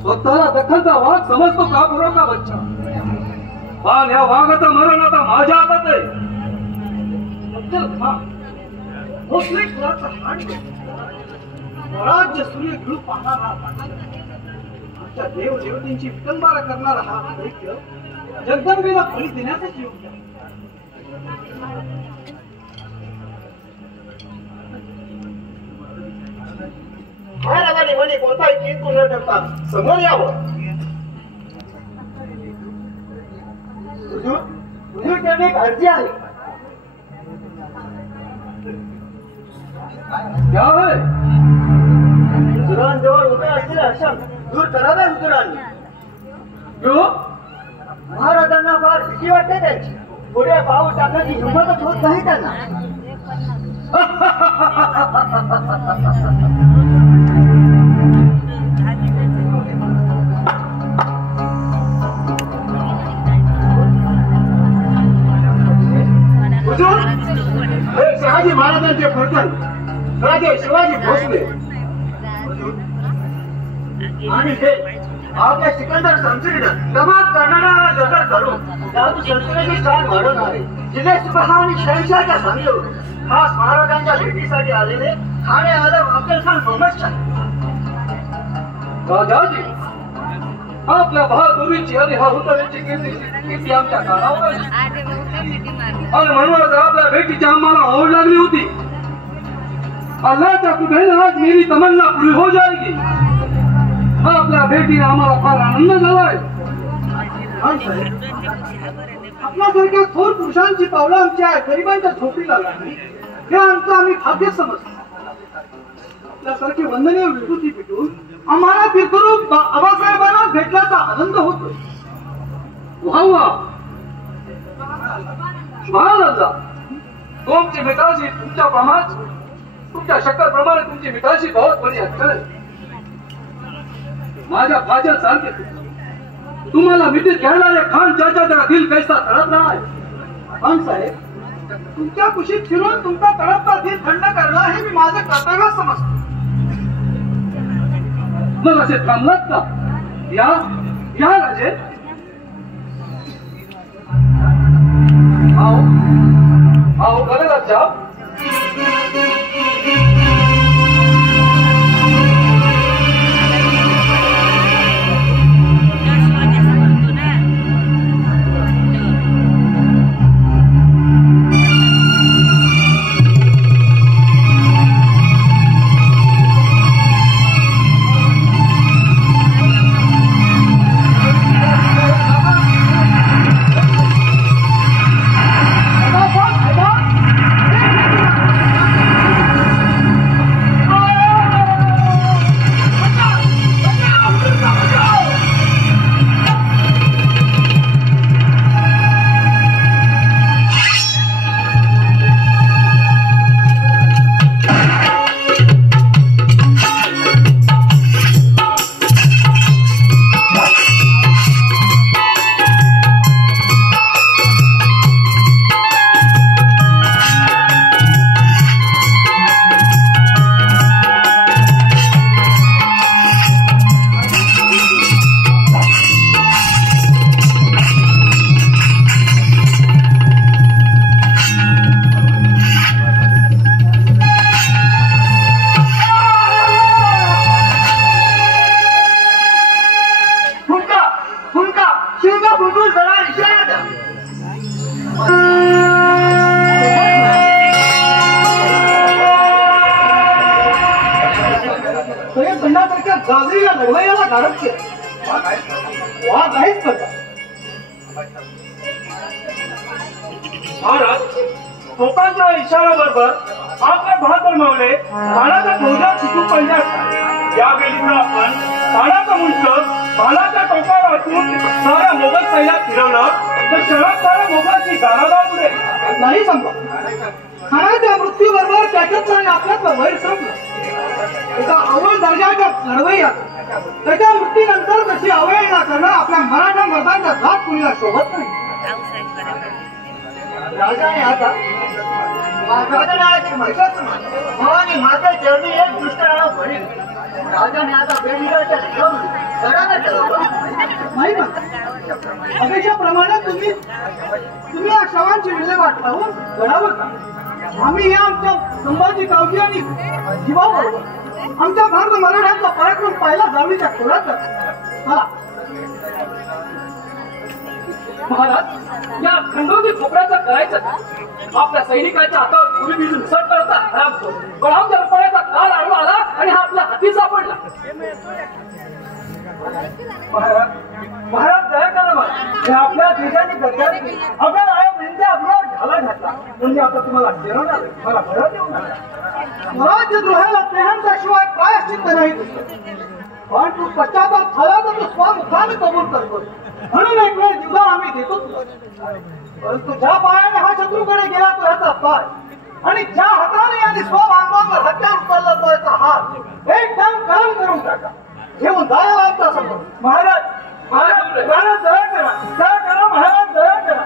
स्वतःला दखलचा वाघ समजतो का का बच्चा. पण या वाघाचं मरण आता माझ्या हातात आहे. भोसले कुळाचा हाड स्वराज्य सूर्य घेऊन पाहणारा आमच्या देवदेवतींची विटंबना करणारा हा दैत्य जगदंबेला बळी देण्याचाच योग्य. महाराजांनी म्हणे कोणताही किंतु न ठरता समोर यावं. हुजूर एक अर्जी आहे. क्या है? हुजुरांजवळ उभे असलेले अशा दूर करावे हुजुरांनी. क्यों? महाराजांना फार भीती वाटते त्यांची. पुढे पाऊल टाकण्याची हिंमतच होत नाही त्यांना. हुजूर, हे शहाजी महाराजांचे फलटण राजे शिवाजी भोसले आणि हे आपल्या सिकंदर संसदीनं कमाल करणारा जगत करून जादू संसदेची स्थान वाढवून आहे. जिल्हे सुपहा आणि शहनशाहच्या सांगलीवर खास महाराजांच्या भेटीसाठी आलेले ठाणे आलं अफजलखान मोहम्मद शाह. राजाजी आपल्या बहादुरीची आणि हुतारीची कीर्ती आमच्या कानावर आली. आणि म्हणूनच आपल्या भेटीची आम्हाला ओढ लागली होती. अल्लाहच्या कृपेने आज मेरी तमन्ना पूरी हो जाएगी. आपल्या भेटीने आम्हाला फार आनंद झालाय. आपल्यासारख्या थोर पुरुषांची पावलं आमच्या गरिबांच्या झोपडीला लागली हे आमचं आम्ही भाग्य समजतो. आपल्यासारखी वंदनीय विभूती भेटून आम्हाला तीर्थरूप आबासाहेबांना भेटल्याचा आनंद होतो. वाह महाराजा तुमची मिठाशी तुमच्या शक्करप्रमाणे तुमची मिठाशी बहुत बरी अक्कल आहे. माझ्या भाज्या सारखे तुम्हाला मिठीत घ्यायला खान चाचा जरा दिल कैसा तडप रहा है. खान साहेब तुमच्या कुशीत फिरून तुमचा तडपता दिल थंड करणं हे मी माझं कर्तव्य समजतो. मग असे थांबलात का? या राजे आओ करेगा जाओ. खंडासारख्या गाजरीला लढवयला गारद केलं. वाद नाहीच करता. महाराज लोकांच्या इशाऱ्याबरोबर आपले बहादूर मावळे बाणाचा फौजा चुकून पडल्यास यावेळी आपण बाणाचा उंच बाणाच्या टोकावर असून साऱ्या मोगल सैन्यात फिरवलं तर शहरात साऱ्या मोगलची गारागार उडेल. नाही संभव. खानाच्या मृत्यूबरोबर त्याच्यात आणि आपल्यातलं वैर संपलं. एका अव्वल दर्जाच्या लढवय्यात त्याच्या मृत्यूनंतर कशी अवहेलना करणं आपल्या मराठा मर्दांच्या जात कुणीला शोभत नाही. राजाने आता भवानी माता चरणी एक दुष्टाळा भरेल. राजाने आता बेडीच्या नाही ना अपेक्षाप्रमाणे तुम्ही या शवांची विल्हेवाट लावून गडावर जा. आम्ही या आमच्या संभाजी कावजी आणि जीवाबरोबर आमच्या भारत मराठ्यांचा पराक्रम पाहिला जावळीच्या खोलात चला. महाराज या खंडोजी खोपड्याचं करायचं आपल्या सैनिकांच्या हातावर पुरी भिजून सट करतात. पण आमच्या रुपयाचा काल आडवा आला आणि हा आपल्या हाती सापडला. महाराज दया करा मला. हे आपल्या देशाने गद्दारी केली. आपल्याला आया म्हणजे आपल्यावर घाला घातला म्हणजे आता तुम्हाला जेवण आलं मला भरत येऊन आला. स्वराज्यद्रोहाला स्नेहांच्याशिवाय प्रायश्चित्त नाही दिसत. पण तू पश्चाताप झाला तर तू स्वमुखाने कबूल करतोय म्हणून एक वेळ जीवन आम्ही देतो. परंतु ज्या पायाने हा शत्रूकडे गेला तो याचा पाय आणि ज्या हाताने याने स्वबांधवांवर हत्यार उचलला तो याचा हात एकदम गरम करून टाका. घेऊन जायला आमचा समोर. महाराज महाराज महाराज दया करा दया करा महाराज दया करा.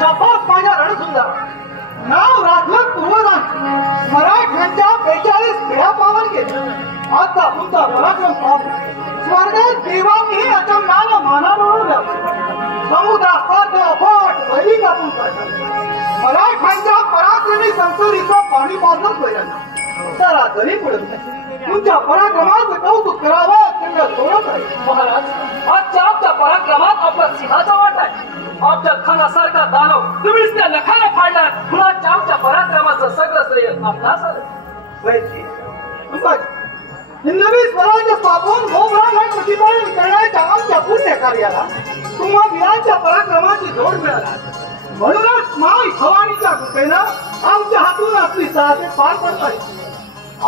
शाबास माझ्या रणसुंदर. नाव राखलं पूर्वजांनी मराठ्यांच्या 42 पिढ्या पावन केल्या. आता तुमचा पराक्रम पाहून स्वर्गात देवांनीही अचंबाला मानावरून समुद्रासारखं अफाट वैरी कापून काढलं. मराठ्यांच्या पराक्रमी संसदीचं पाणी पाजत वैरांना जरा जरी पडत नाही. तुमच्या पराक्रमाचं कौतुक करावं तुमच्या सोडत आहे. महाराज आजच्या आमच्या पराक्रमात आपला सिंहाचा वाटा आहे. आमच्या खानासारखा दानव तुम्हीच त्या नखाने फाडला. मुलांच्या आमच्या पराक्रमाचं सगळं श्रेय आपणास आलं. हिंदवी स्वराज्य स्थापन गोभराला प्रतिपादन करण्याच्या आमच्या पुण्य कार्याला तुम्हा वीरांच्या पराक्रमाची जोड मिळाला. म्हणूनच माई भवानीच्या कृपेनं आमच्या हातून आपली साहसे पार पडताय.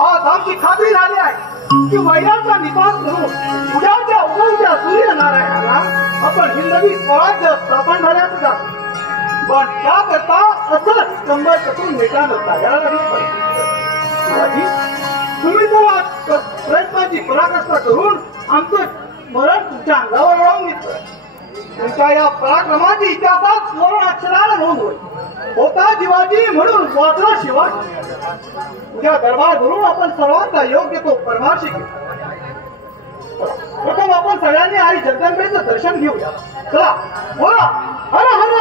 आज आमची खात्री झाली आहे की वैराचा निपात करून उद्याच्या उगवत्या सूर्यनारायणाला आपण हिंदवी स्वराज्य स्थापन झाल्याचं जातो. पण त्याकरता असंच कंबर कसून मिटानं तयार लागली पाहिजे. तुम्ही जर प्रयत्नाची पराकाष्ठा करून आमचं मरण तुमच्या अंगावर वळवून घेतलं. तुमच्या या पराक्रमाची इतिहासात सुवर्ण अक्षराला नोंद होईल. होता शिवाजी म्हणून वाचला शिवाजी. उद्या दरबार भरून आपण सर्वांचा योग्य तो परमार्शी घेऊ. प्रथम आपण सगळ्यांनी आई जगदंबेचं दर्शन घेऊया. चला बोला हर हर